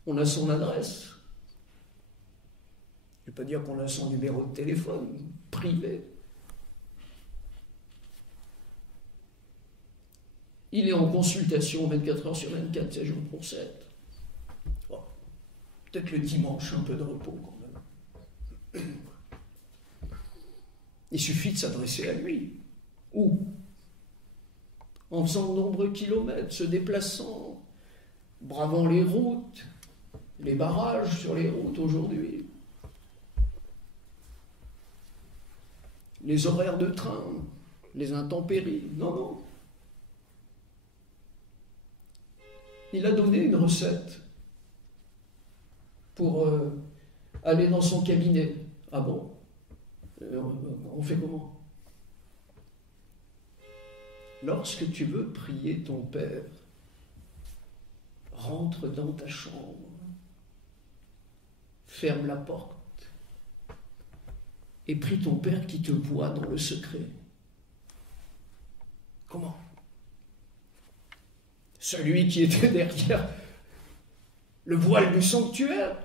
On a son adresse. Je ne vais pas dire qu'on a son numéro de téléphone privé. Il est en consultation 24 heures sur 24, 7 jours pour 7. Bon, peut-être le dimanche, un peu de repos quand même. Il suffit de s'adresser à lui. Où? En faisant de nombreux kilomètres, se déplaçant, bravant les routes, les barrages sur les routes aujourd'hui. Les horaires de train, les intempéries. Non. Il a donné une recette pour aller dans son cabinet. Ah bon? On fait comment? Lorsque tu veux prier ton Père, rentre dans ta chambre, ferme la porte, et prie ton Père qui te voit dans le secret. Comment? Celui qui était derrière le voile du sanctuaire,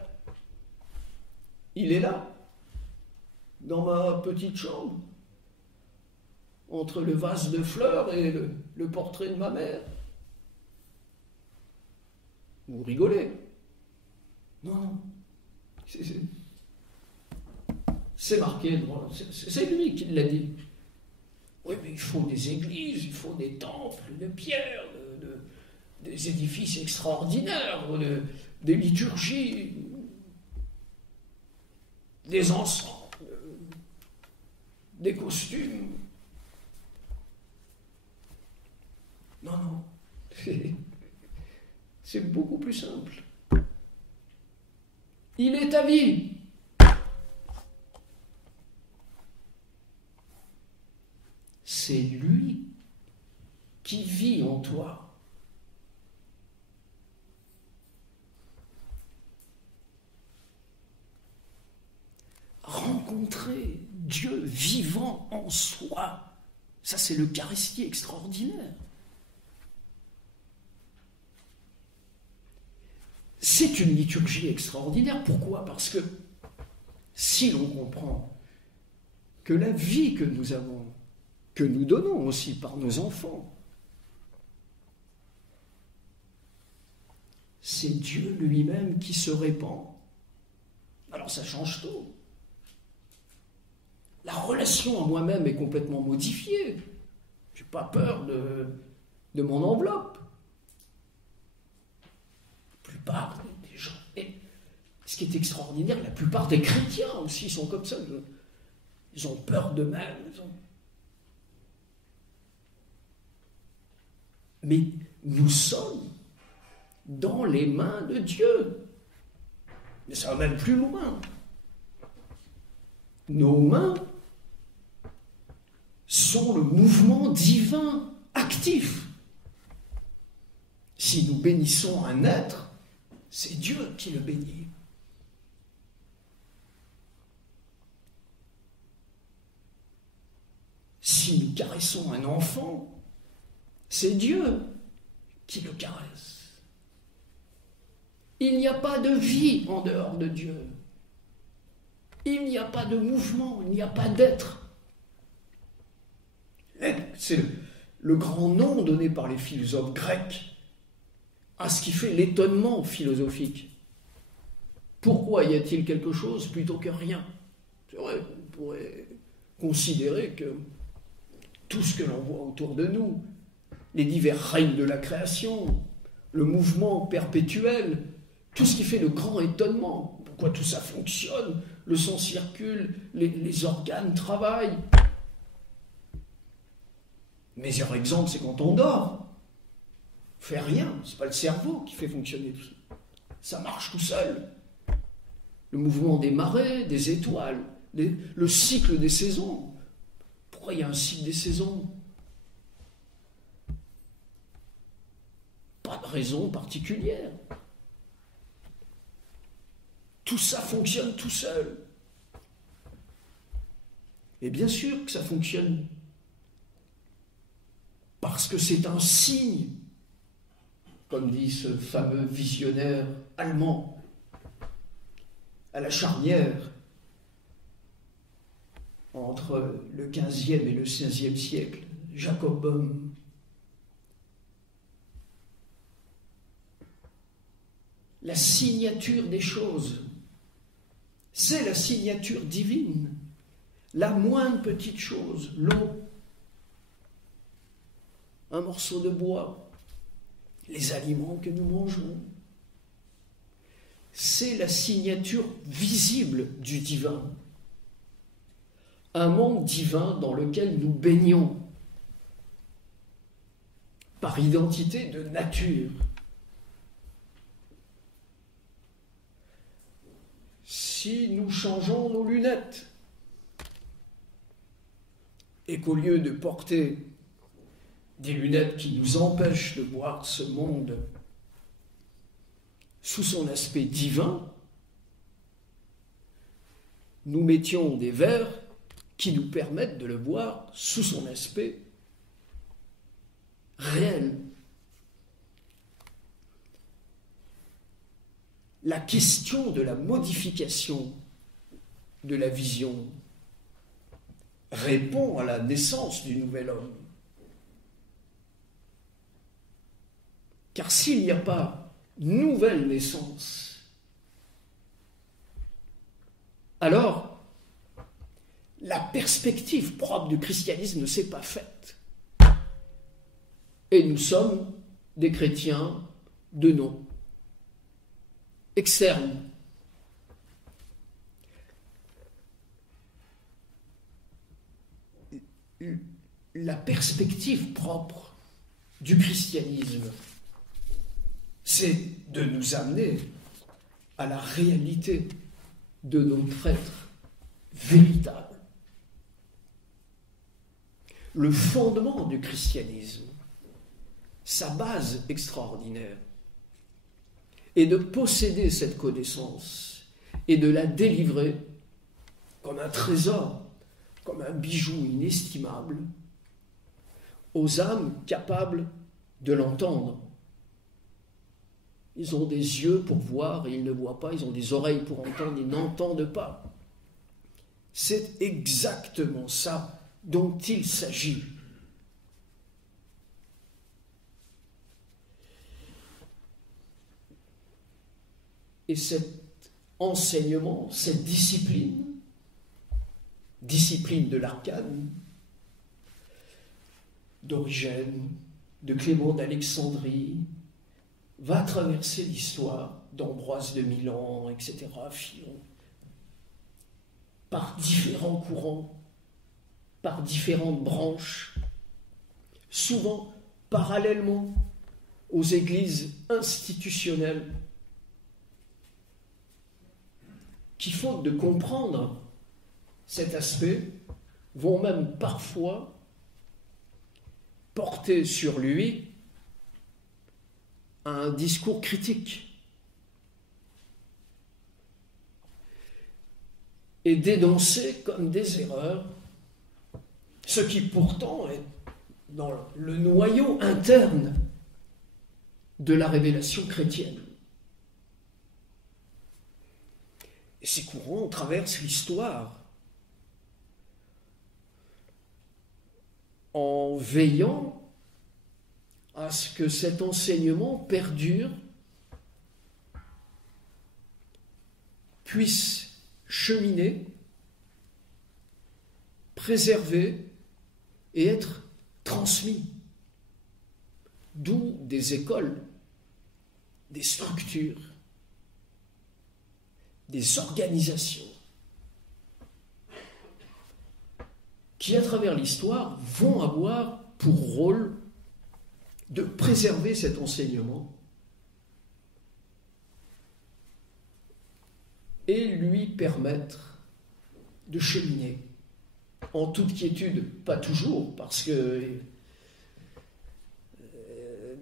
il est là, dans ma petite chambre, entre le vase de fleurs et le portrait de ma mère. Vous rigolez? Non. C'est marqué, c'est lui qui l'a dit. Oui, mais il faut des églises, il faut des temples de pierre, des édifices extraordinaires, des liturgies, des encens, des costumes. Non. C'est beaucoup plus simple. Il est ta vie. C'est lui qui vit en toi. Rencontrer Dieu vivant en soi, ça c'est l'Eucharistie extraordinaire. C'est une liturgie extraordinaire. Pourquoi? Parce que si l'on comprend que la vie que nous avons, que nous donnons aussi par nos enfants, c'est Dieu lui-même qui se répand, alors ça change tout. La relation à moi-même est complètement modifiée. Je n'ai pas peur de mon enveloppe. La plupart qui est extraordinaire, la plupart des chrétiens aussi sont comme ça. Ils ont peur d'eux-mêmes. Mais nous sommes dans les mains de Dieu. Mais ça va même plus loin. Nos mains sont le mouvement divin actif. Si nous bénissons un être, c'est Dieu qui le bénit. Si nous caressons un enfant, c'est Dieu qui le caresse. Il n'y a pas de vie en dehors de Dieu. Il n'y a pas de mouvement, il n'y a pas d'être. C'est le grand nom donné par les philosophes grecs à ce qui fait l'étonnement philosophique. Pourquoi y a-t-il quelque chose plutôt que rien? C'est vrai, on pourrait considérer que tout ce que l'on voit autour de nous, les divers règnes de la création, le mouvement perpétuel, tout ce qui fait le grand étonnement, pourquoi tout ça fonctionne, le sang circule, les organes travaillent. Meilleur exemple, c'est quand on dort. On fait rien, c'est pas le cerveau qui fait fonctionner tout ça. Ça marche tout seul. Le mouvement des marées, des étoiles, le cycle des saisons. Pourquoi il y a un cycle des saisons? Pas de raison particulière. Tout ça fonctionne tout seul. Et bien sûr que ça fonctionne parce que c'est un signe, comme dit ce fameux visionnaire allemand, à la charnière entre le XVe et le XVIe siècle, Jacob Böhm. La signature des choses, c'est la signature divine, la moindre petite chose, l'eau, un morceau de bois, les aliments que nous mangeons. C'est la signature visible du divin. Un monde divin dans lequel nous baignons par identité de nature. Si nous changeons nos lunettes et qu'au lieu de porter des lunettes qui nous empêchent de voir ce monde sous son aspect divin, nous mettions des verres qui nous permettent de le voir sous son aspect réel. La question de la modification de la vision répond à la naissance du nouvel homme. Car s'il n'y a pas nouvelle naissance, alors la perspective propre du christianisme ne s'est pas faite. Et nous sommes des chrétiens de nom, externes. La perspective propre du christianisme, c'est de nous amener à la réalité de notre être véritable. Le fondement du christianisme, sa base extraordinaire, est de posséder cette connaissance et de la délivrer comme un trésor, comme un bijou inestimable aux âmes capables de l'entendre. Ils ont des yeux pour voir et ils ne voient pas, ils ont des oreilles pour entendre, ils n'entendent pas. C'est exactement ça dont il s'agit. Et cet enseignement, cette discipline de l'arcane, d'Origène, de Clément d'Alexandrie, va traverser l'histoire d'Ambroise de Milan, etc., Philon, par différents courants, par différentes branches, souvent parallèlement aux églises institutionnelles, qui, faute de comprendre cet aspect, vont même parfois porter sur lui un discours critique et dénoncer comme des erreurs ce qui pourtant est dans le noyau interne de la révélation chrétienne. Et ces courants traversent l'histoire en veillant à ce que cet enseignement perdure, puisse cheminer, préserver et être transmis. D'où des écoles, des structures, des organisations qui, à travers l'histoire, vont avoir pour rôle de préserver cet enseignement et lui permettre de cheminer en toute quiétude, pas toujours, parce que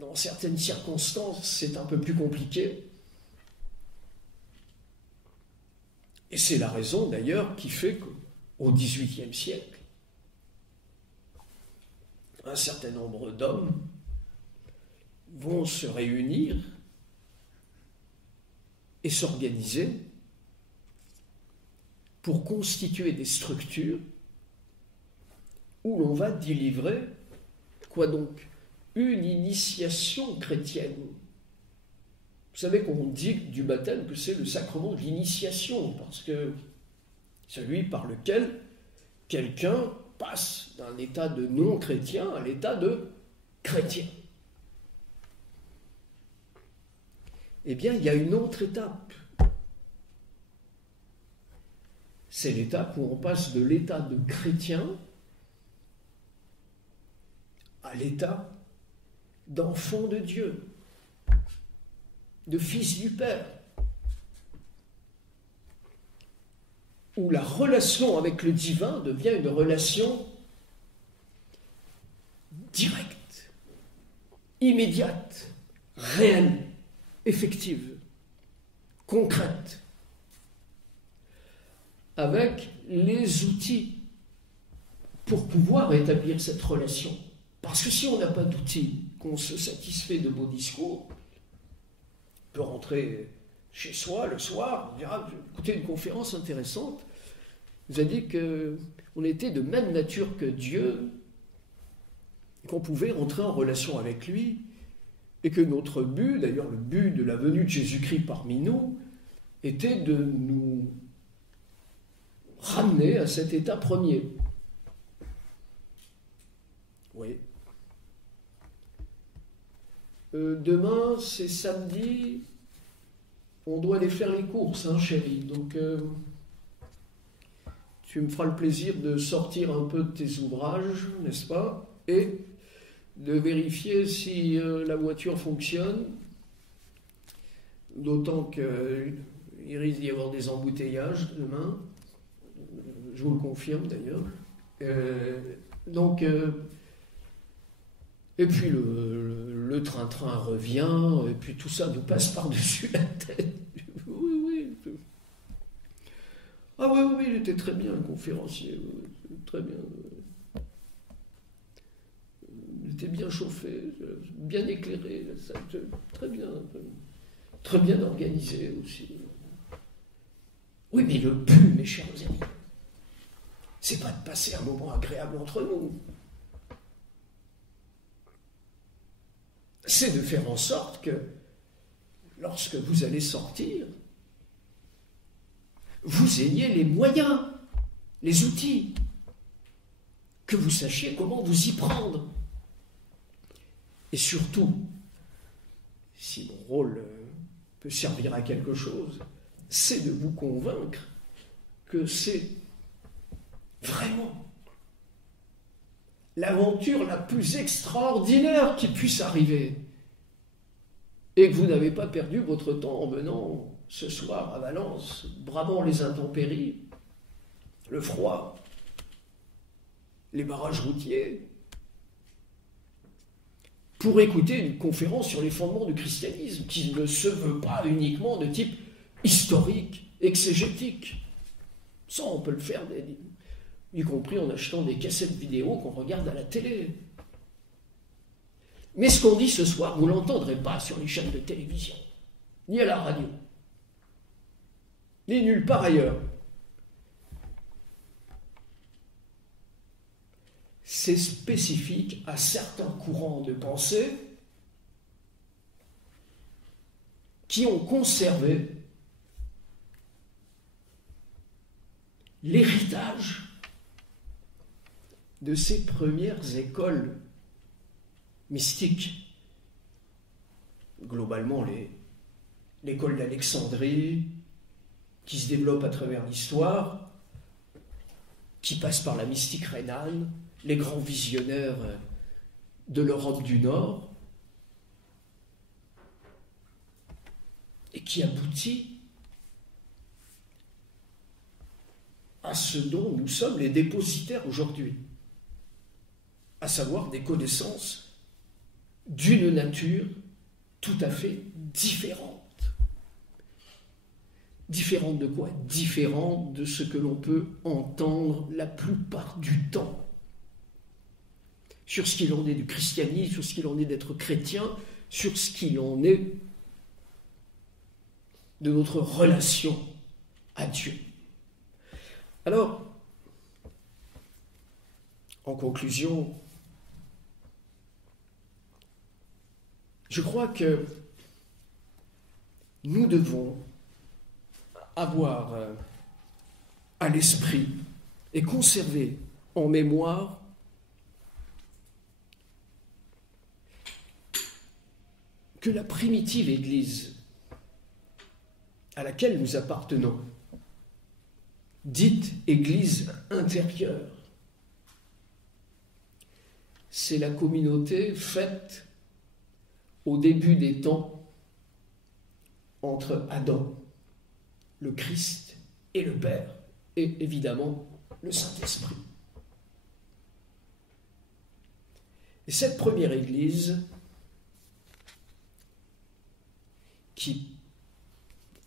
dans certaines circonstances, c'est un peu plus compliqué. Et c'est la raison d'ailleurs qui fait qu'au XVIIIe siècle, un certain nombre d'hommes vont se réunir et s'organiser pour constituer des structures où l'on va délivrer, quoi donc, une initiation chrétienne. Vous savez qu'on dit du baptême que c'est le sacrement de l'initiation, parce que celui par lequel quelqu'un passe d'un état de non-chrétien à l'état de chrétien. Eh bien, il y a une autre étape. C'est l'étape où on passe de l'état de chrétien à l'état d'enfant de Dieu, de fils du Père, où la relation avec le divin devient une relation directe, immédiate, réelle, effective, concrète, avec les outils pour pouvoir établir cette relation. Parce que si on n'a pas d'outils, qu'on se satisfait de beaux discours, on peut rentrer chez soi le soir, on dira, j'ai écouté une conférence intéressante, vous a dit qu'on était de même nature que Dieu, qu'on pouvait rentrer en relation avec lui, et que notre but, d'ailleurs le but de la venue de Jésus-Christ parmi nous, était de nous ramener à cet état premier. Oui. Demain, c'est samedi, on doit aller faire les courses, hein, chérie. Donc, tu me feras le plaisir de sortir un peu de tes ouvrages, n'est-ce pas? Et de vérifier si la voiture fonctionne, d'autant qu'il risque d'y avoir des embouteillages demain, je vous le confirme d'ailleurs. Et puis le train-train revient, et puis tout ça nous passe par-dessus la tête. Oui. Ah oui, il était très bien, le conférencier, très bien. Il était bien chauffé, bien éclairé, très bien organisé aussi. Oui, mais le but, mes chers amis, c'est pas de passer un moment agréable entre nous. C'est de faire en sorte que, lorsque vous allez sortir, vous ayez les moyens, les outils, que vous sachiez comment vous y prendre. Et surtout, si mon rôle peut servir à quelque chose, c'est de vous convaincre que c'est vraiment l'aventure la plus extraordinaire qui puisse arriver, et que vous n'avez pas perdu votre temps en venant ce soir à Valence, bravant les intempéries, le froid, les barrages routiers, pour écouter une conférence sur les fondements du christianisme, qui ne se veut pas uniquement de type historique, exégétique. Ça, on peut le faire, y compris en achetant des cassettes vidéo qu'on regarde à la télé. Mais ce qu'on dit ce soir, vous ne l'entendrez pas sur les chaînes de télévision, ni à la radio, ni nulle part ailleurs. C'est spécifique à certains courants de pensée qui ont conservé l'héritage de ces premières écoles mystiques. Globalement, l'école d'Alexandrie, qui se développe à travers l'histoire, qui passe par la mystique rhénane, les grands visionnaires de l'Europe du Nord, et qui aboutit à ce dont nous sommes les dépositaires aujourd'hui, à savoir des connaissances d'une nature tout à fait différente. Différente de quoi? Différente de ce que l'on peut entendre la plupart du temps sur ce qu'il en est du christianisme, sur ce qu'il en est d'être chrétien, sur ce qu'il en est de notre relation à Dieu. Alors, en conclusion, je crois que nous devons avoir à l'esprit et conserver en mémoire que la primitive Église à laquelle nous appartenons, dite Église intérieure, c'est la communauté faite au début des temps entre Adam, le Christ et le Père, et évidemment le Saint-Esprit. Et cette première Église, qui,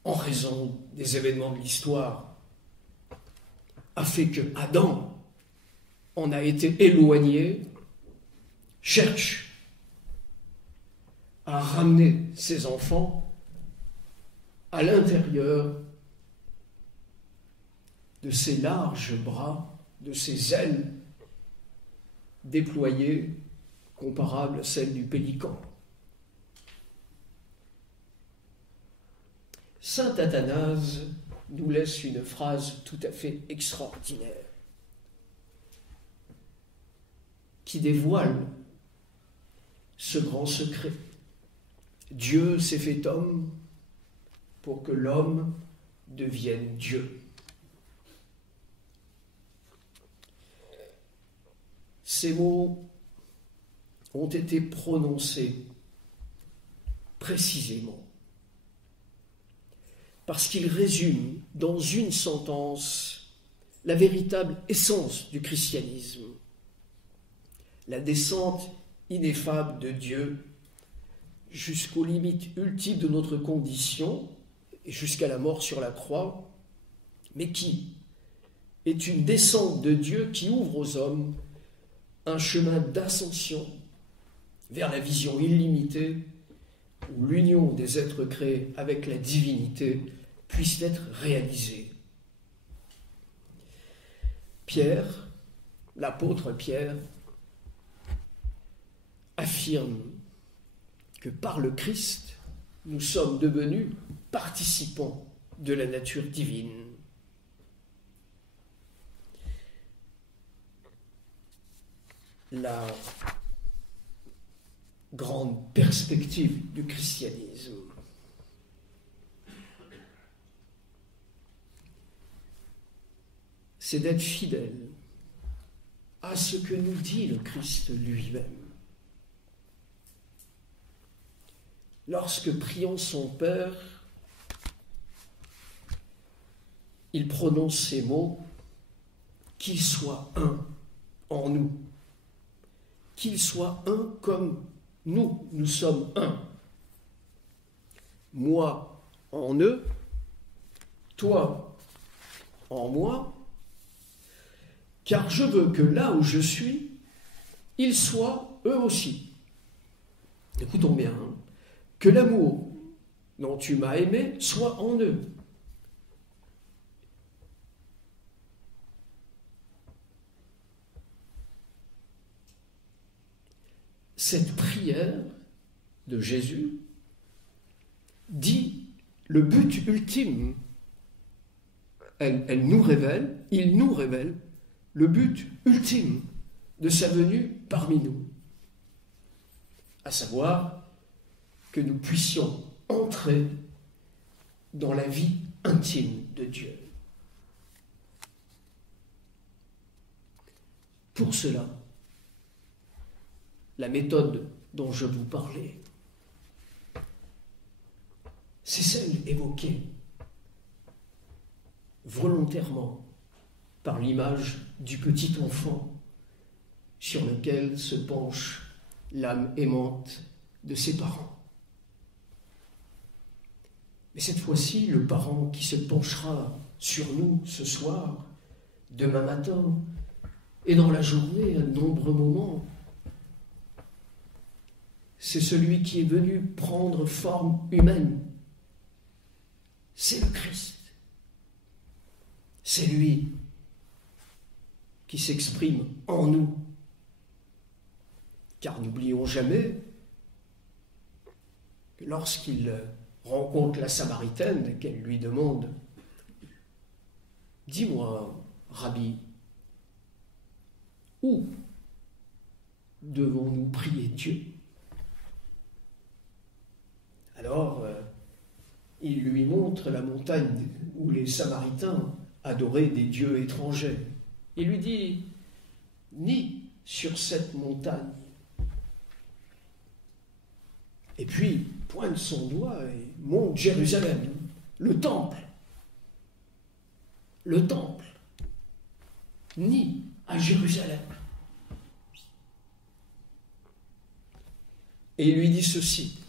en raison des événements de l'histoire, a fait que Adam en a été éloigné, cherche à ramener ses enfants à l'intérieur de ses larges bras, de ses ailes déployées, comparables à celles du pélican. Saint Athanase nous laisse une phrase tout à fait extraordinaire qui dévoile ce grand secret. Dieu s'est fait homme pour que l'homme devienne Dieu. Ces mots ont été prononcés précisément parce qu'ils résument dans une sentence la véritable essence du christianisme, la descente ineffable de Dieu jusqu'aux limites ultimes de notre condition et jusqu'à la mort sur la croix, mais qui est une descente de Dieu qui ouvre aux hommes un chemin d'ascension vers la vision illimitée où l'union des êtres créés avec la divinité puisse être réalisée. Pierre, l'apôtre Pierre, affirme que par le Christ, nous sommes devenus participants de la nature divine. grande perspective du christianisme. C'est d'être fidèle à ce que nous dit le Christ lui-même. Lorsque, priant son Père, il prononce ces mots, qu'il soit un en nous, qu'il soit un comme nous sommes un. Moi en eux, toi en moi, car je veux que là où je suis, ils soient eux aussi. Écoutons bien, hein. Que l'amour dont tu m'as aimé soit en eux. Cette prière de Jésus dit le but ultime. Elle nous révèle, il nous révèle le but ultime de sa venue parmi nous, à savoir que nous puissions entrer dans la vie intime de Dieu. Pour cela, la méthode dont je vous parlais, c'est celle évoquée volontairement par l'image du petit enfant sur lequel se penche l'âme aimante de ses parents. Mais cette fois-ci, le parent qui se penchera sur nous ce soir, demain matin, et dans la journée, à de nombreux moments, c'est celui qui est venu prendre forme humaine. C'est le Christ. C'est lui qui s'exprime en nous. Car n'oublions jamais que lorsqu'il rencontre la Samaritaine et qu'elle lui demande « Dis-moi, Rabbi, où devons-nous prier Dieu ?» Alors, il lui montre la montagne où les Samaritains adoraient des dieux étrangers. Il lui dit « Ni sur cette montagne. » Et puis, pointe son doigt et monte Jérusalem, le temple. Le temple. Ni à Jérusalem. Et il lui dit ceci.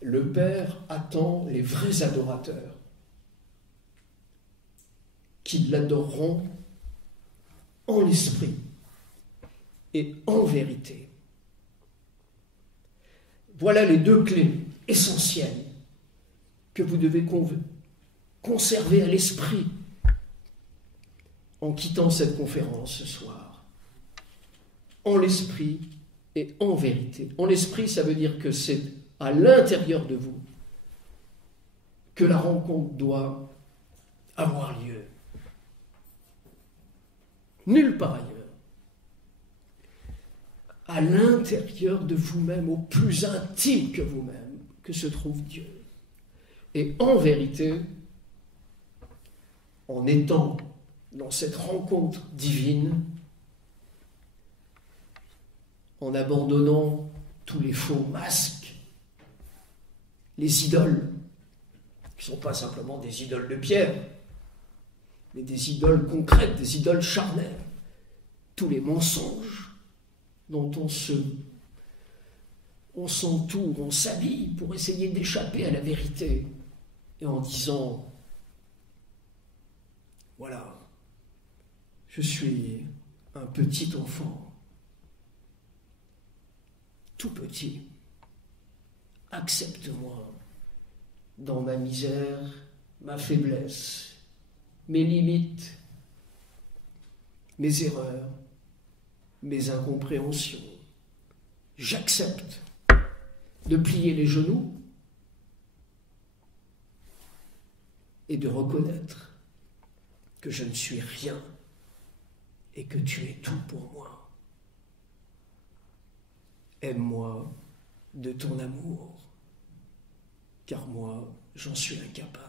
Le Père attend les vrais adorateurs qui l'adoreront en l'esprit et en vérité. Voilà les deux clés essentielles que vous devez conserver à l'esprit en quittant cette conférence ce soir. En l'esprit et en vérité. En l'esprit, ça veut dire que c'est à l'intérieur de vous que la rencontre doit avoir lieu. Nulle part ailleurs. À l'intérieur de vous-même, au plus intime que vous-même, que se trouve Dieu. Et en vérité, en étant dans cette rencontre divine, en abandonnant tous les faux masques, les idoles, qui ne sont pas simplement des idoles de pierre, mais des idoles concrètes, des idoles charnelles, tous les mensonges dont on s'entoure, on s'habille pour essayer d'échapper à la vérité, et en disant, voilà, je suis un petit enfant, tout petit, accepte-moi dans ma misère, ma faiblesse, mes limites, mes erreurs, mes incompréhensions. J'accepte de plier les genoux et de reconnaître que je ne suis rien et que tu es tout pour moi. aime-moi de ton amour, car moi, j'en suis incapable.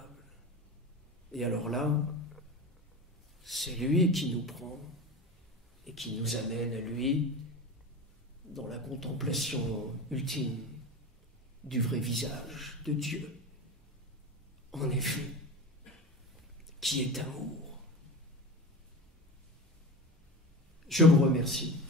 Et alors là, c'est lui qui nous prend et qui nous amène à lui dans la contemplation ultime du vrai visage de Dieu. En effet, qui est amour. Je vous remercie.